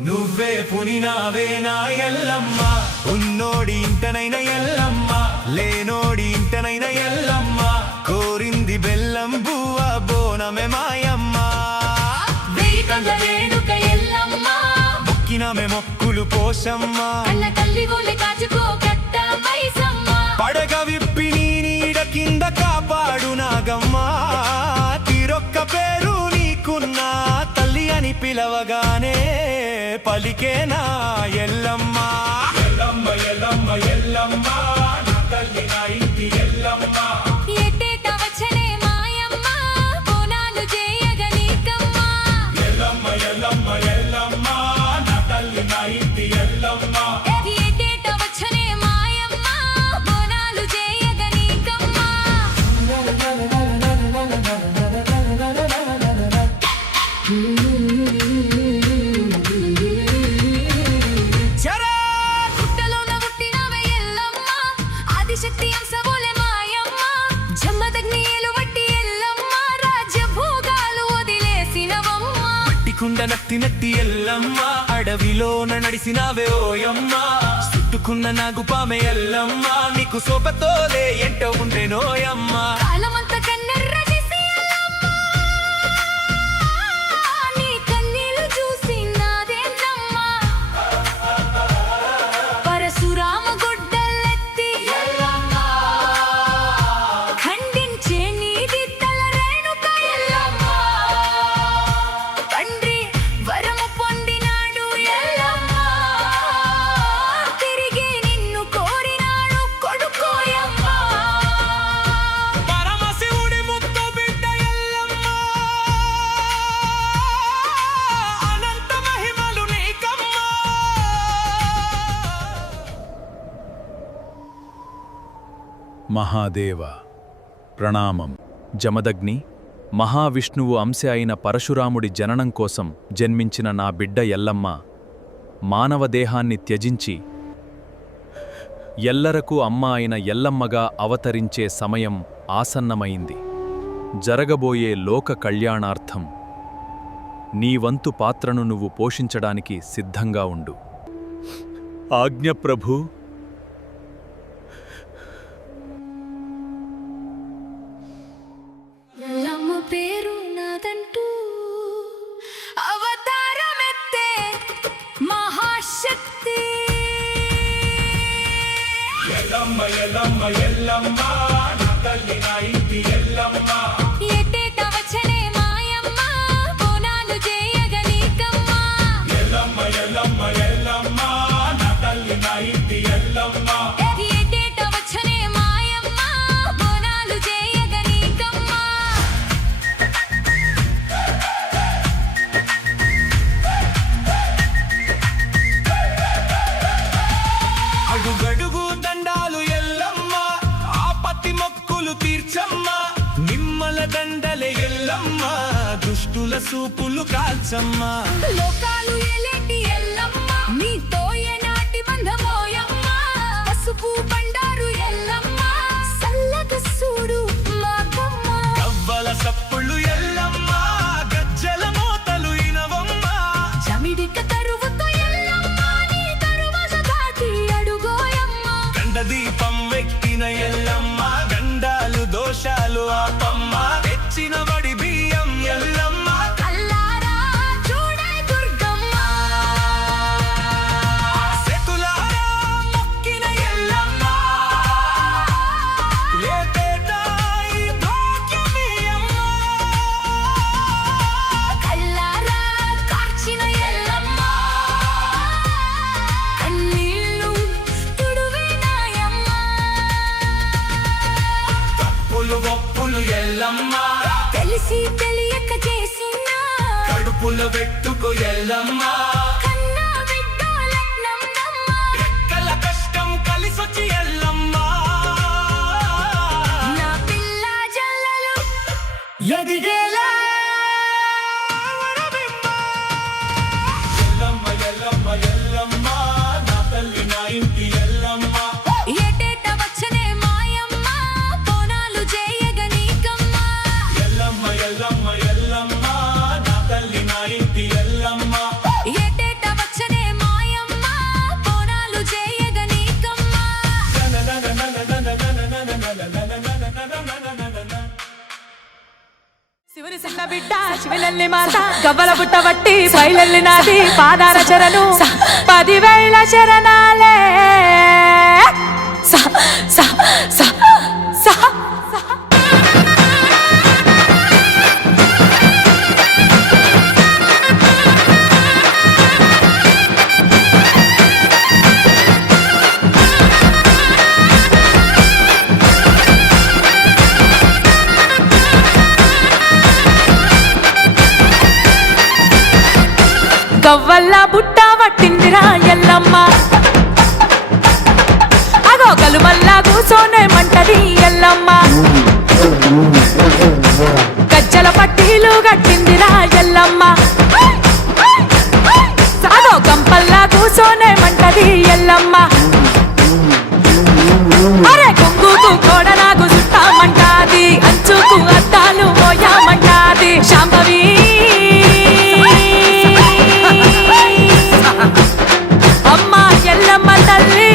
నువ్వే పునినావే నా ఎల్లమ్మ ఉన్నోడి ఇంటనైన ఎల్లమ్మ లేనోడి ఇంటనైన ఎల్లమ్మ కోరింది బెల్లం బువ్వ బోనమే మాయమ్మ వెయ్యి కండ్ల రేణుక ఎల్లమ్మ మొక్కినమే మొక్కులు పోషమ్మ కన్న తల్లి ఓలే కాచుకో కట్ట మైసమ్మ పడగ విప్పి నీ నీడ కింద కాపాడు నాగమ్మ తీరొక్క పేరు నీకున్నా తల్లి అని పిలవగానే పలికేనా ఎల్లమ్మ ఎల్లమ్మ ఎల్లమ్మ ఎల్లమ్మ నా తల్లి నా ఇంటి ఎల్లమ్మ ఎట్టేట వచ్చనే మాయమ్మ బోనాలు చేయగ నీకమ్మ ఎల్లమ్మ ఎల్లమ్మ ఎల్లమ్మ నా తల్లి నా ఇంటి ఎల్లమ్మ ఎట్టేట వచ్చనే మాయమ్మ బోనాలు చేయగ నీకమ్మ చరా పుట్టలోన పుట్టినవే ఎల్లమ్మ ఆదిశక్తి అంశవోలే మాయమ్మ జమ్మదగ్ని ఏలువట్టి ఎల్లమ్మ రాజ్య భోగాలు వదిలేసినవమ్మ కుండ నత్తి నత్తి ఎల్లమ్మ అడవిలోన నడిసినావే ఓయమ్మ చుట్టుకున్న నాగుపామె ఎల్లమ్మ నీకు సోపతోలే ఎంట ఉండేనోయమ్మ కాలమంత కన్నెర్ర చేసి ఎల్లమ్మ నీ కన్నీళ్లు చూసి నాదేనమ్మ పరశురామ గొడ్డలెత్తి ఎల్లమ్మ ఖండించే నీది తల రేణుక ఎల్లమ్మ తండ్రి వరము పొందినాడు ఎల్లమ్మ తిరిగి నిన్ను కోరినాడు కొడుకోయమ్మ పరమశివుడి ముద్దు బిడ్డ ఎల్లమ్మ అనంత మహిమలు నీకమ్మ మహాదేవ ప్రణామం. జమదగ్ని, మహావిష్ణువు అంశ అయిన పరశురాముడి జననం కోసం జన్మించిన నా బిడ్డ ఎల్లమ్మ మానవ దేహాన్ని త్యజించి ఎల్లరకు అమ్మ అయిన ఎల్లమ్మగా అవతరించే సమయం ఆసన్నమైంది. జరగబోయే లోక కళ్యాణార్థం నీ వంతు పాత్రను నువ్వు పోషించడానికి సిద్ధంగా ఉండు. ఆజ్ఞ ప్రభూ. ఎల్లమ్మ పేరు నాదంటూ అవతారమెత్తే మహాశక్తి ఎల్లమ్మ ఎల్లమ్మ ఎల్లమ్మ నా తల్లి నా ఇంటి ఎల్లమ్మ ఎట్టేట వచ్చనే మాయమ్మ బోనాలు చేయగ నీకమ్మ ఎల్లమ్మ ఎల్లమ్మ ఎల్లమ్మ నా తల్లి నా ఇంటి ఎల్లమ్మ ఎట్టేట వచ్చనే మాయమ్మ బోనాలు చేయగ నీకమ్మ అడుగడుగు దండాలు ఎల్లమ్మ ఆపత్తి మొక్కులు తీర్చమ్మ నిమ్మల దండలే ఎల్లమ్మ దుష్టుల సూపులు కాల్చమ్మ లోకాలు ఏలేటి ఎల్లమ్మ నీతో ఏనాటి బంధమోయమ్మ పసుపు బండారు ఎల్లమ్మ సల్లగ సూడు మాకమ్మ కవ్వల సప్పుళ్ళు ఎల్లమ్మ గజ్జల మోతలు ఇనవమ్మ చమిడిక తరువుతో ఎల్లమ్మ నీ తరువస దాటి అడుగోయమ్మ గండ దీపం వెక్కిన ఎల్లమ్మ గండాలు దోషాలు ఆపమ్మ తెచ్చిన వడి బియ్యం ఎల్లమ్మ కల్లారా చూడే దుర్గమ్మ చెవుల పెట్టుకో ఎల్లమ్మ కన్నా బిడ్డ లగ్నమ్మమ్మ రెక్కల కష్టం కలిసొచ్చి ఎల్లమ్మ నా పిల్ల జల్లలు ఎదిగేలా వరమిమ్మ. ఎల్లమ్మ ఎల్లమ్మ ఎల్లమ్మ నా తల్లి నా ఇంటి ఎల్లమ్మ ఏటేట వచ్చనే మాయమ్మ బోనాలు చేయగ నీకమ్మ ఎల్లమ్మ ఎల్లమ్మ ఎల్లమ్మ నా తల్లి నా ఇంటి ఎల్లమ్మ ఏటేట వచ్చనే మాయమ్మ బోనాలు చేయగ నీకమ్మ శివుని చిన్న బిడ్డ శివలల్లి మాత గవ్వల బుట్ట బట్టి బయలల్లి నాది పాదార చరణు 10,000 చరణాలే సా సా సా సా గవ్వల్ల బుట్ట పట్టిందిరా ఎల్లమ్మ అగో గలుమల్లా కూసోనే మంటది ఎల్లమ్మ గజ్జల పట్టీలు కట్టిందిరా ఎల్లమ్మ అగో గంపల్లా కూసోనే మంటది ఎల్లమ్మ అరే కొంగుకు కోడలాగు చుట్టామంటాది అంచుకు అద్దాలు మోయామంటాది శాంభవి అమ్మ ఎల్లమ్మ తల్లి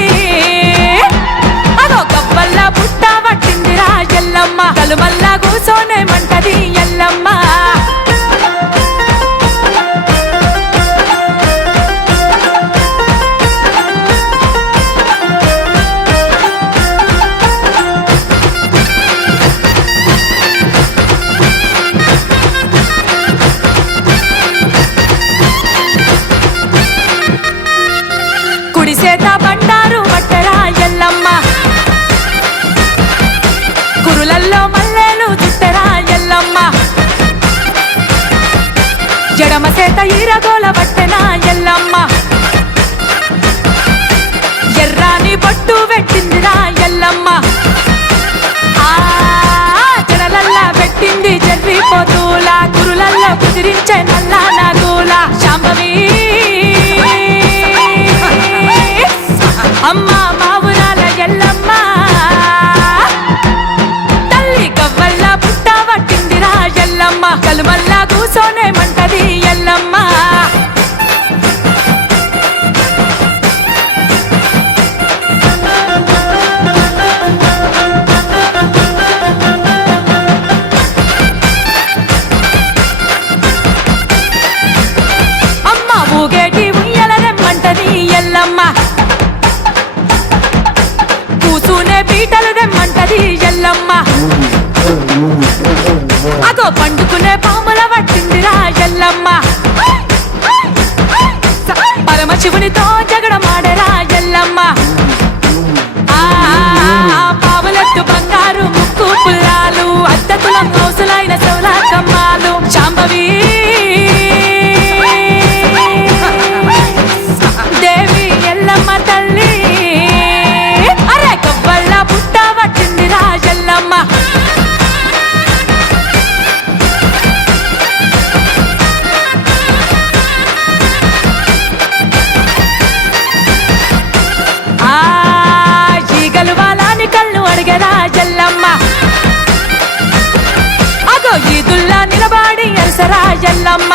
అదో గవ్వల్ల పుట్ట పట్టిందిరా ఎల్లమ్మ కలుమల్లా కూసోనే మంటది ఎల్లమ్మ కుడిసేత బండారు పట్టరా ఎల్లమ్మ కురులల్లో మల్లెలు చుట్టరా ఎల్లమ్మ జడమ సేత ఈరగోల పట్టెనా ఎల్లమ్మ ఎర్రాని బొట్టు పెట్టిందిరా ఎల్లమ్మ ఆ జడలల్లా పెట్టింది జర్రి పోతుల కురులల్లో కుదిరించే నల్లా నాగుల శాంభవి అమ్మ మావురాల ఎల్లమ్మ తల్లి గవ్వల్ల పుట్ట పట్టిందిరా ఎల్లమ్మ కలుమల్లా కూసోనే మంటది ఎల్లమ్మ అమ్మ ఊగేటి ఉయ్యలదెమ్మంటది ఎల్లమ్మ కూసునే పీటలు దెమ్మంటది ఎల్లమ్మ అదో పండుకునే పాముల పట్టిందిరా ఎల్లమ్మ పరమశివునితో జగడమాడరా ఎల్లమ్మ ఆ పావులెత్తు బంగారు ముక్కు పుల్లాలు అద్దతుల మోసులైన సౌలా కమ్మాలు శాంభవి దేవి ఎల్లమ్మ తల్లి అరే గవ్వల్ల పుట్ట పట్టిందిరా ఎల్లమ్మ ఆ ఈగలు వాలాని కళ్ళు అడిగరా ఎల్లమ్మ అగో ఈదుల్లా నిలబడి ఎరసరా ఎల్లమ్మ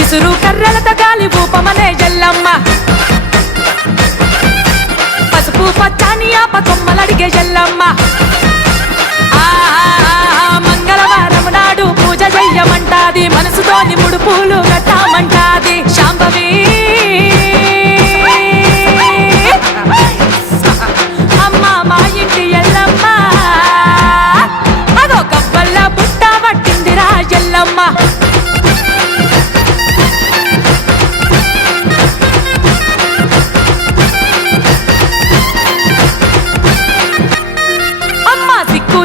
ఇసురు కర్రలతో గాలి ఊపమనే ఎల్లమ్మ పసుపు పచ్చాని ఆప కొమ్మలడిగే ఎల్లమ్మ ఆ మంగళవారం నాడు పూజ చెయ్యమంటాది మనసుతోని ముడుపులు కట్టామంటాది శాంభవి అమ్మ మా ఇంటి ఎల్లమ్మ అదో గవ్వల్ల పుట్ట పట్టిందిరా ఎల్లమ్మ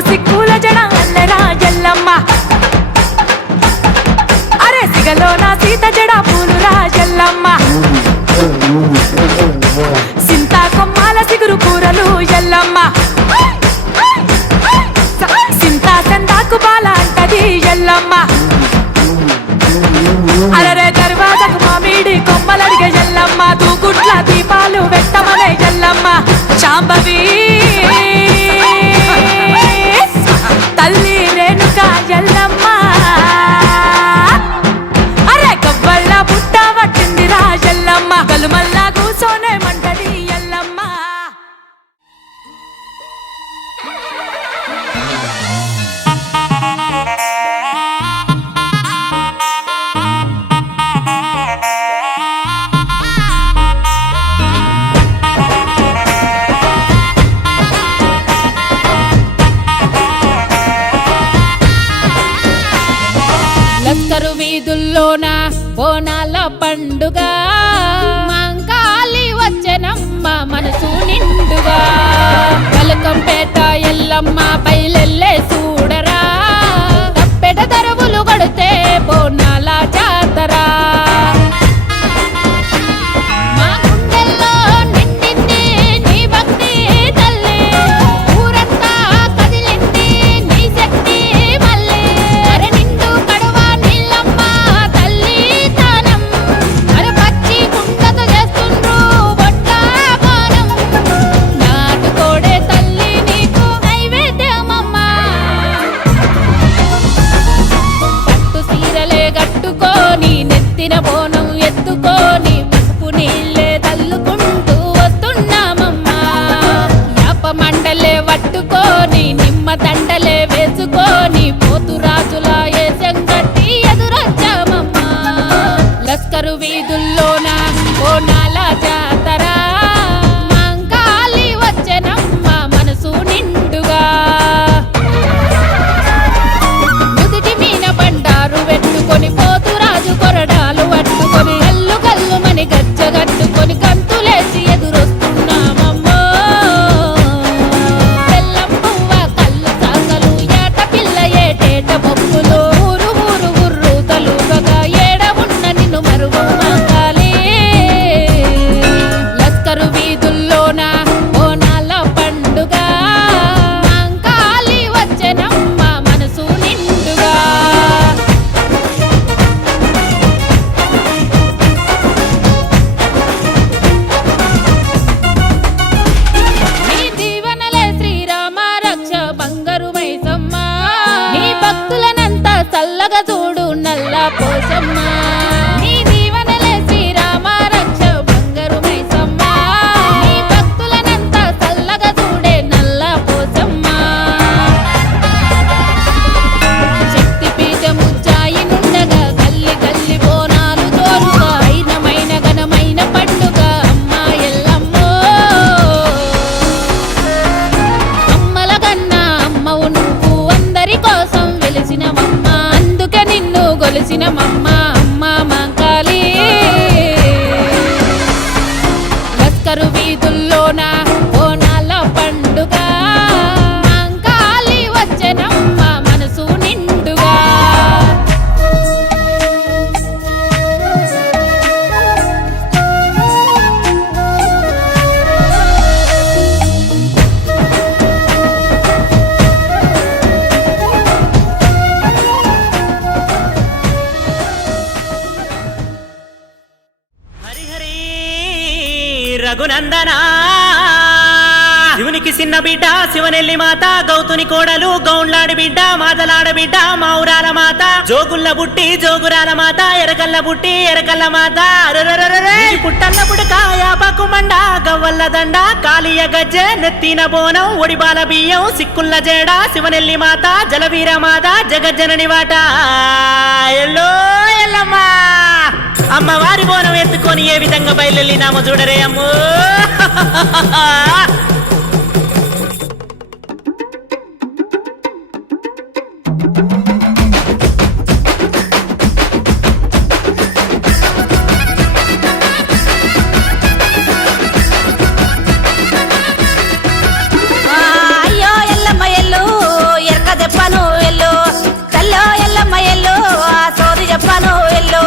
సిక్కుల జడ అల్లరా ఎల్లమ్మ సిగలో నా సీత జడ పూలురా ఎల్లమ్మ సింతా కొమ్మాల సిగురు కూరలు ఎల్లమ్మ సింతా సందాకు బాల అంటది ఎల్లమ్మ అరరే దర్వాజకు మామిడి కొమ్మలడిగే ఎల్లమ్మ దూకుట్ల దీపాలు వెట్టమనే ఎల్లమ్మ శాంభవి తల్లి రేణుక ఎల్లమ్మ అరే కవ్వల్ల పుట్ట పట్టింది రా ఎల్లమ్మ గలుమల్లా కూసోనే మంటది ఎల్లమ్మ లస్కరు వీధుల్లోన బోనాల పండుగ మంకాలి వచ్చెనమ్మ మనసు నిండుగా కలకంపేట ఎల్లమ్మ బయలెల్లే చూడరా తప్పెట దరువులు కొడితే బోనాల జాతరా మా గుండెల్లో నిండింది నీ భక్తి తల్లి ఊరంతా కదిలింది నీ శక్తి మళ్ళీ అరే నిండు కడువ నీళ్ళమ్మ తల్లి తానం అరే పచ్చి కుండతో చేస్తుండ్రు బొట్ట బాణం నాటుకోడే తల్లి నీకు నైవేద్యమమ్మ పట్టు సీరలే కట్టుకొని నెత్తిన బోనం ఎత్తుకొని పసుపు నీళ్ళే తల్లుకుంటూ వస్తున్నామమ్మా యాప మండలే పట్టుకొని నిమ్మ దండలే వేసుకొని పోతురాజుల ఏసం కట్టి ఎదురొచ్చామమ్మా లస్కరు వీధుల్లోన బోనాల జాతర మంకాలి వచ్చెనమ్మ మనసు నిండుగా నుదిటి మీన బండారు పెట్టుకొని పోతురాజు కొరడాలు పట్టుకొని కల్లు కల్లు మని గచ్చగట్టుకొని కంతులేసి ఎదురొస్తున్నామమ్మో బెల్లం పువ్వ కళ్ళు సాకలు ఏట పిల్ల ఏటేట బొక్కులు ఊరు ఊరు ఉర్రు తలుగగా ఏడ ఉన్న నిన్ను మరువు మాకాలి లస్కరు వీధుల్లోన బోనాల పండుగ మంకాలి వచ్చెనమ్మ మనసు నిండుగా నీ దీవెనలే శ్రీరామ రక్ష బంగారు మైసమ్మ నీ భక్తులనంతా చల్లగా చూడు నల్ల పోసమ్మ నీ దీవెనలే శ్రీరామ రక్ష బంగారు మైసమ్మ నీ భక్తులనంతా చల్లగా చూడే నల్ల పోసమ్మ శక్తి పీఠము చాయి నుండగా గల్లి గల్లి బోనాలు జోరుగా అయినమైన ఘనమైన పండుగ అమ్మ ఎల్లమ్మో అమ్మల కన్నా అమ్మవు నువ్వు అందరి కోసం వెలిసినవమ్మ అందుకే నిన్ను గొలిసినమమ్మ అమ్మ మంకాలి లస్కరు వీధుల్లోన బోనాల పండుగ మంకాలి వచ్చెనమ్మ మనసు నిండుగా హరిహరి రఘునందనా శివునికి చిన్న బిడ్డ శివనెల్లి మాత గౌతుని కోడలు గౌండ్లాడి బిడ్డ మాదలాడ బిడ్డ మావురాల మాత జోగుల్ల బుట్టి జోగురాల మాత ఎరకల్ల బుట్టి ఎరకల్ల మాత పుట్టల్ల పుడక యాపకు మండ గవ్వల్ల దండ కాలియ గజ్జె నెత్తిన బోనం ఒడిబాల బియ్యం సిక్కుల్ల జేడ శివనెల్లి మాత జలవీర మాత జగజ్జనని వాట ఎల్లో ఎల్లమ్మా అమ్మవారి బోనం ఎత్తుకొని ఏ విధంగా బయలునామో చూడరే అమ్మో అయ్యో ఎల్లమ్మ ఎల్లు ఎరక చెప్పను ఎల్లు తల్లో ఎల్లమ్మ ఎల్లు ఆ సోది చెప్పను ఎల్లు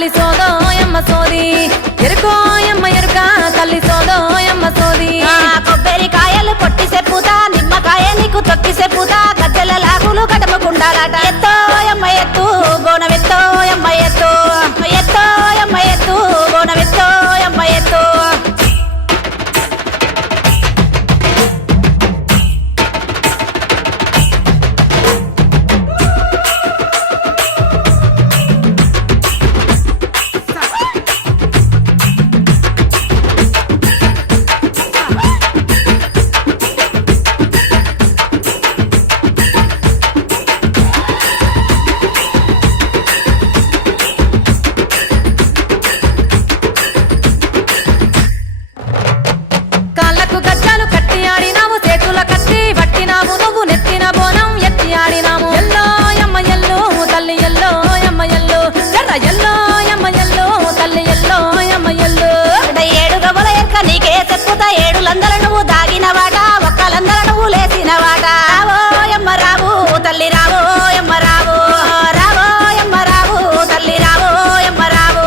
తల్లి సోదోయమ్మ సోది ఎరుకోయమ్మ ఎరుక తల్లి సోదోయమ్మ సోది కొబ్బరికాయలు కొట్టి చెప్పుతా నిమ్మకాయ నీకు తొక్కి చెప్పుతా గజ్జల లాగులు కడమకుండాలట ఎత్తోయమ్మ ఎత్తు బోనమెత్తోయమ్మ ఎత్తు ఎత్తోయమ్మ ఎత్తు బోనమెత్తోయమ్మ ఎత్తు కాళ్ళకు గజ్జాలు కట్టి ఆడినాము చేతుల కత్తి పట్టినాము నువ్వు నెత్తిన బోనం ఎత్తి ఆడినాము ఎల్లో యమ్మ ఎల్లో తల్లి ఎల్లో యమ్మ ఎల్లో జర్ర ఎల్లో యమ్మ ఎల్లో తల్లి ఎల్లో యమ్మ ఎల్లో ఏడు గబల ఎక్క నీకే చెప్పుతా ఏడులందర నువ్వు దాగిన వాట ఒక్కలందర నువ్వు లేచిన వాట రావోయమ్మ రావు తల్లి రావోయమ్మ రావు రావోయమ్మ రావు తల్లి రావోయమ్మ రావు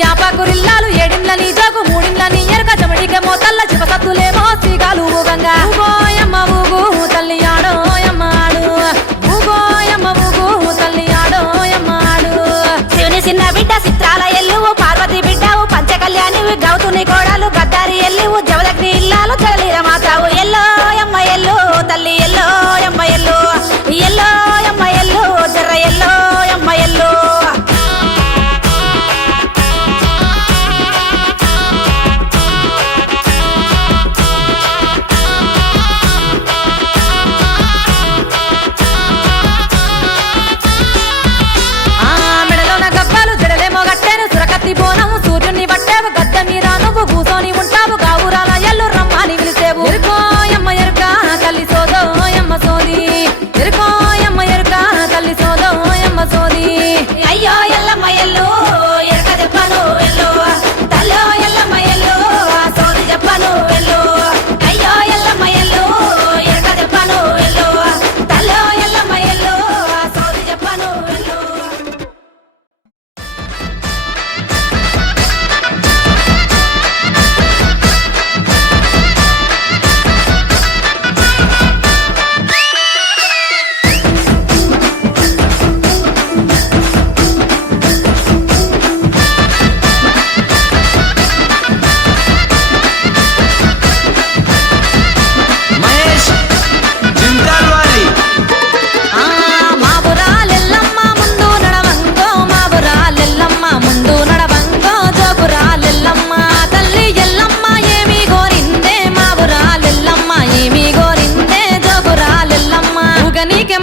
యాపకురిల్లాలు ఏడిండ్లని జోగు మూడిండ్లని ఎరుక జమడిక మోతల్ల చిపసత్తులేమో సిగాలు ఊగంగా ఊగోయమ్మ ఊగు తల్లి ఆడోయమ్మ ఆడు ఊగోయమ్మ ఊగు తల్లి ఆడోయమ్మ ఆడు శివుని చిన్న బిడ్డ చిత్రాల ఎల్లువు పార్వతి బిడ్డవు పంచకళ్యాణివి గౌతుని కోడలు గద్దారి ఎల్లువు జవదగ్ని ఇల్లాలు చడలిర మాతావు ఎల్లో యమ్మ ఎల్లు తల్లి ఎల్లో యమ్మ ఎల్లు ఎల్లో యమ్మ ఎల్లు జర్ర ఎల్లో యమ్మ ఎల్లు ఆ మెడలోన గబ్బాలు జడలేమో గట్టేను సురకత్తి బోనము సూర్యుని పట్టేవు గద్ద మీద నువ్వు కూసోని ఉంటావు గావురాల ఎల్లు రమ్మని పిలిచేవు ఎరుకోయమ్మ ఎరుక తల్లి సోదోయమ్మ సోది ఎరుకోయమ్మ ఎరుక తల్లి సోదోయమ్మ సోది అయ్యో ఎల్లమ్మ ఎల్లు ఎరక చెప్పను వెళ్ళు తల్లో ఎల్లమ్మ ఎల్లు సోది చెప్పను వెళ్ళు అయ్యో ఎల్లమ్మ ఎల్లు ఎరక చెప్పను వెళ్ళు తల్లో ఎల్లమ్మ ఎల్లు సోది చెప్పను వెళ్ళు మహేష్ జిందాల్ వారి ఆ మాబురాలెల్లమ్మ ముందు నడవంగో మాబురాలెల్లమ్మ ముందు నడవంగో జోగురాలెల్లమ్మ తల్లి ఎల్లమ్మ ఏమి గోరిందే మాబురాలెల్లమ్మ ఏమి గోరిందే జోగురాలెల్లమ్మ ఊగనీకే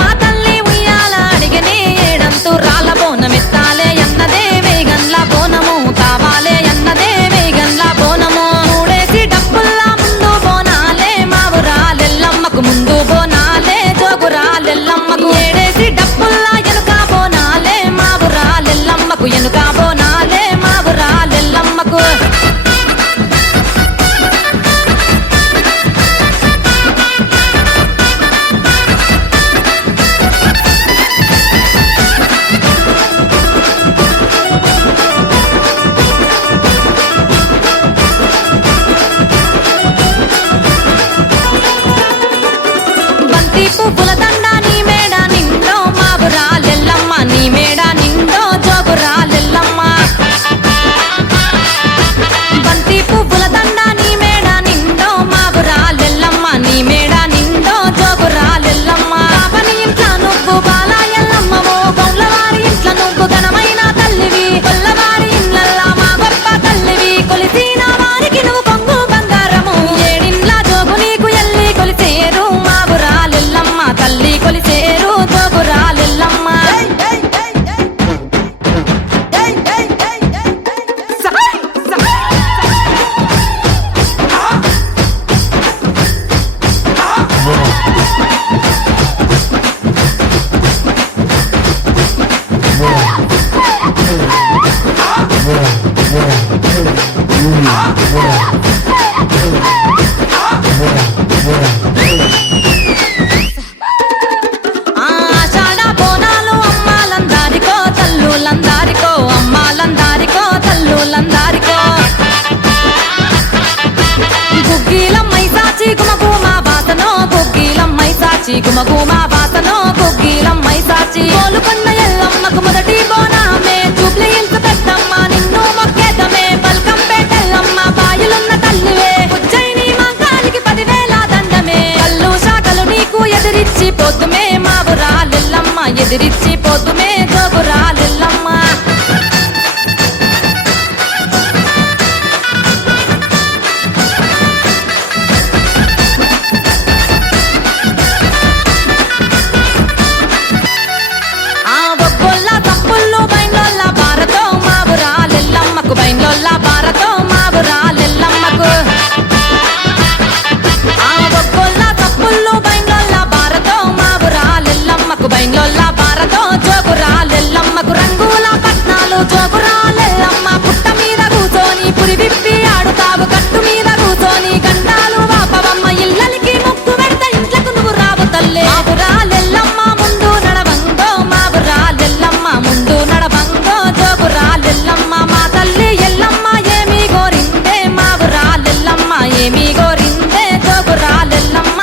మా తల్లి ఉయ్యాల అడిగనే ఏడంతు రాళ్ళ బోనమెత్తాలే అన్నదే వేగన్ల బోనము కావాలే అన్నదే వేగన్ల బోనము మూడేసి డబ్బుల్లా ముందు బోనాలే మావురాలెల్లమ్మకు ముందు బోనాలే జోగురాలెల్లమ్మకు ఏడేసి డబ్బుల్లా ఎనుక బోనాలే మావురాలెల్లమ్మకు ఎనుక బోనాలే మావురాలెల్లమ్మకు బంతి పువ్వుల దండ నీ మేడ నిండో మావురాలెల్లమ్మ నీ మేడ నిండో జోగురాలెల్లమ్మ బంతి పువ్వుల దండ నీ మేడ నిండో మావురాలెల్లమ్మ నీ మేడ నిండో జోగురాలెల్లమ్మ కాపని ఇంట్లో నువ్వు బాలాయల్లమ్మవో గౌళ్ళవారి ఇంట్లో నువ్వు ఘనమైన తల్లివి కొల్లవారి ఇళ్ళల్లా మా గొప్ప తల్లివి కొలిసిన వారికి నువ్వు కొంగు బంగారము ఏడిండ్ల జోగు నీకు ఎల్లి కొలిసేరు మావురాలెల్లమ్మ తల్లి కొలిసేరు జోగురాలెల్లమ్మ సాచి గుమగుమ వాసనో గుగ్గిలమ్మై సాచి కోలుకొండ ఎల్లమ్మకు మొదటి బోనామే జూబ్లీ హిల్స్ పెద్దమ్మ నిన్ను మొక్కేదమే బల్కంపేట ఎల్లమ్మ బాయులున్న తల్లివే ఉజ్జయిని మాంకాలికి 10,000 దండమే కల్లు శాఖలు నీకు ఎదిరిచ్చి పోతుమే మావురాలెల్లమ్మ ఎదిరిచ్చి పోతుమే జోగురాలెల్లమ్మ బైన్లోల్లా భారతో మావురాలెల్లమ్మకు ఆ ఒక్కొల్లా తప్పుల్లో బైన్లోల్లా భారతో మావురాలెల్లమ్మకు బైన్లోల్లా భారతో జోగురాలెల్లమ్మకు రంగుల పట్నాలు జోగురాలెల్లమ్మ పుట్ట మీద కూర్చొని పురి విప్పి ఆడుతావు గట్టు మీద కూర్చొని గండాలు వాపవమ్మ ఇళ్ళకి ముక్కు పెడత ఇంట్లకు నువ్వు రావు తల్లే మావురాలెల్లమ్మ ముందు నడవంగో మావురాలెల్లమ్మ ముందు నడవంగో జోగురాలెల్లమ్మ మా తల్లి ఎల్లమ్మ ఏమి గోరిందే మావురాలెల్లమ్మ ఏమి గోరిందే జోగురాలెల్లమ్మ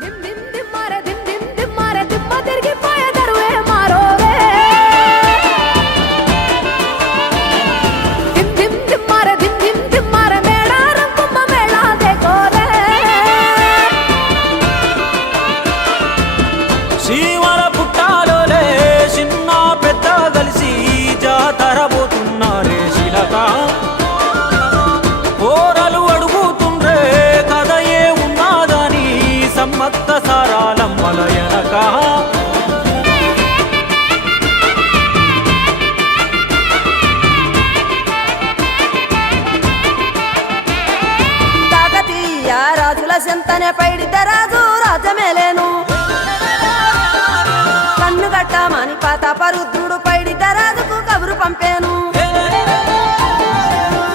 దిమ్ దిమ్ దిమ్మారే దిమ్ దిమ్ దిమ్మారే దిమ్మ తిరిగిపోయే దరువే మారోవే దిమ్ దిమ్ దిమ్మారే దిమ్ దిమ్ దిమ్మారే మేడారం కుంభ మేళా దేకోరే శివర పుట్టాలోలే చిన్న పెద్ద కలిసి జాతర పోతున్నారే శిలక ఓరలు అడుగుతుండ్రే కథ ఏ ఉన్నాదని సమ్మక్క సారాలమ్మల ఎనక కాకతీయ రాజుల సెంతనే పైడిత రాజు రాజమేలేను కన్ను గట్టమని పాతాపరుద్రుడు పైడిత రాజుకు కబురు పంపేను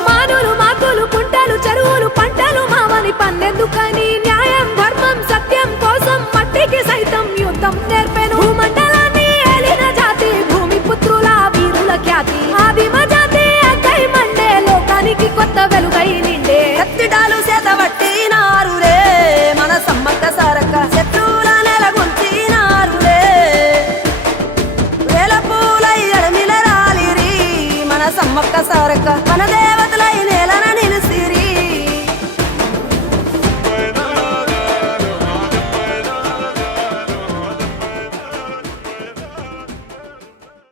మానులు మాకులు కుంటలు చెరువులు పంటలు మావని పన్నెందుకని న్యాయం ధర్మం సత్యం కోసం మట్టికి సైతం యుద్ధం నేర్పెను భూమండలాన్ని ఏలిన జాతి భూమి పుత్రుల వీరుల ఖ్యాతి ఆదిమ జాతి అక్కై మండే లోకానికి కొత్త వెలుగై నిండే కత్తిడాలు చేతబట్టినారులే మన సమ్మక్క సారక్క శత్రువుల నెలగొల్చినారులే వేల పూలై ఎడమిల రాలిరి మన సమ్మక్క సారక్క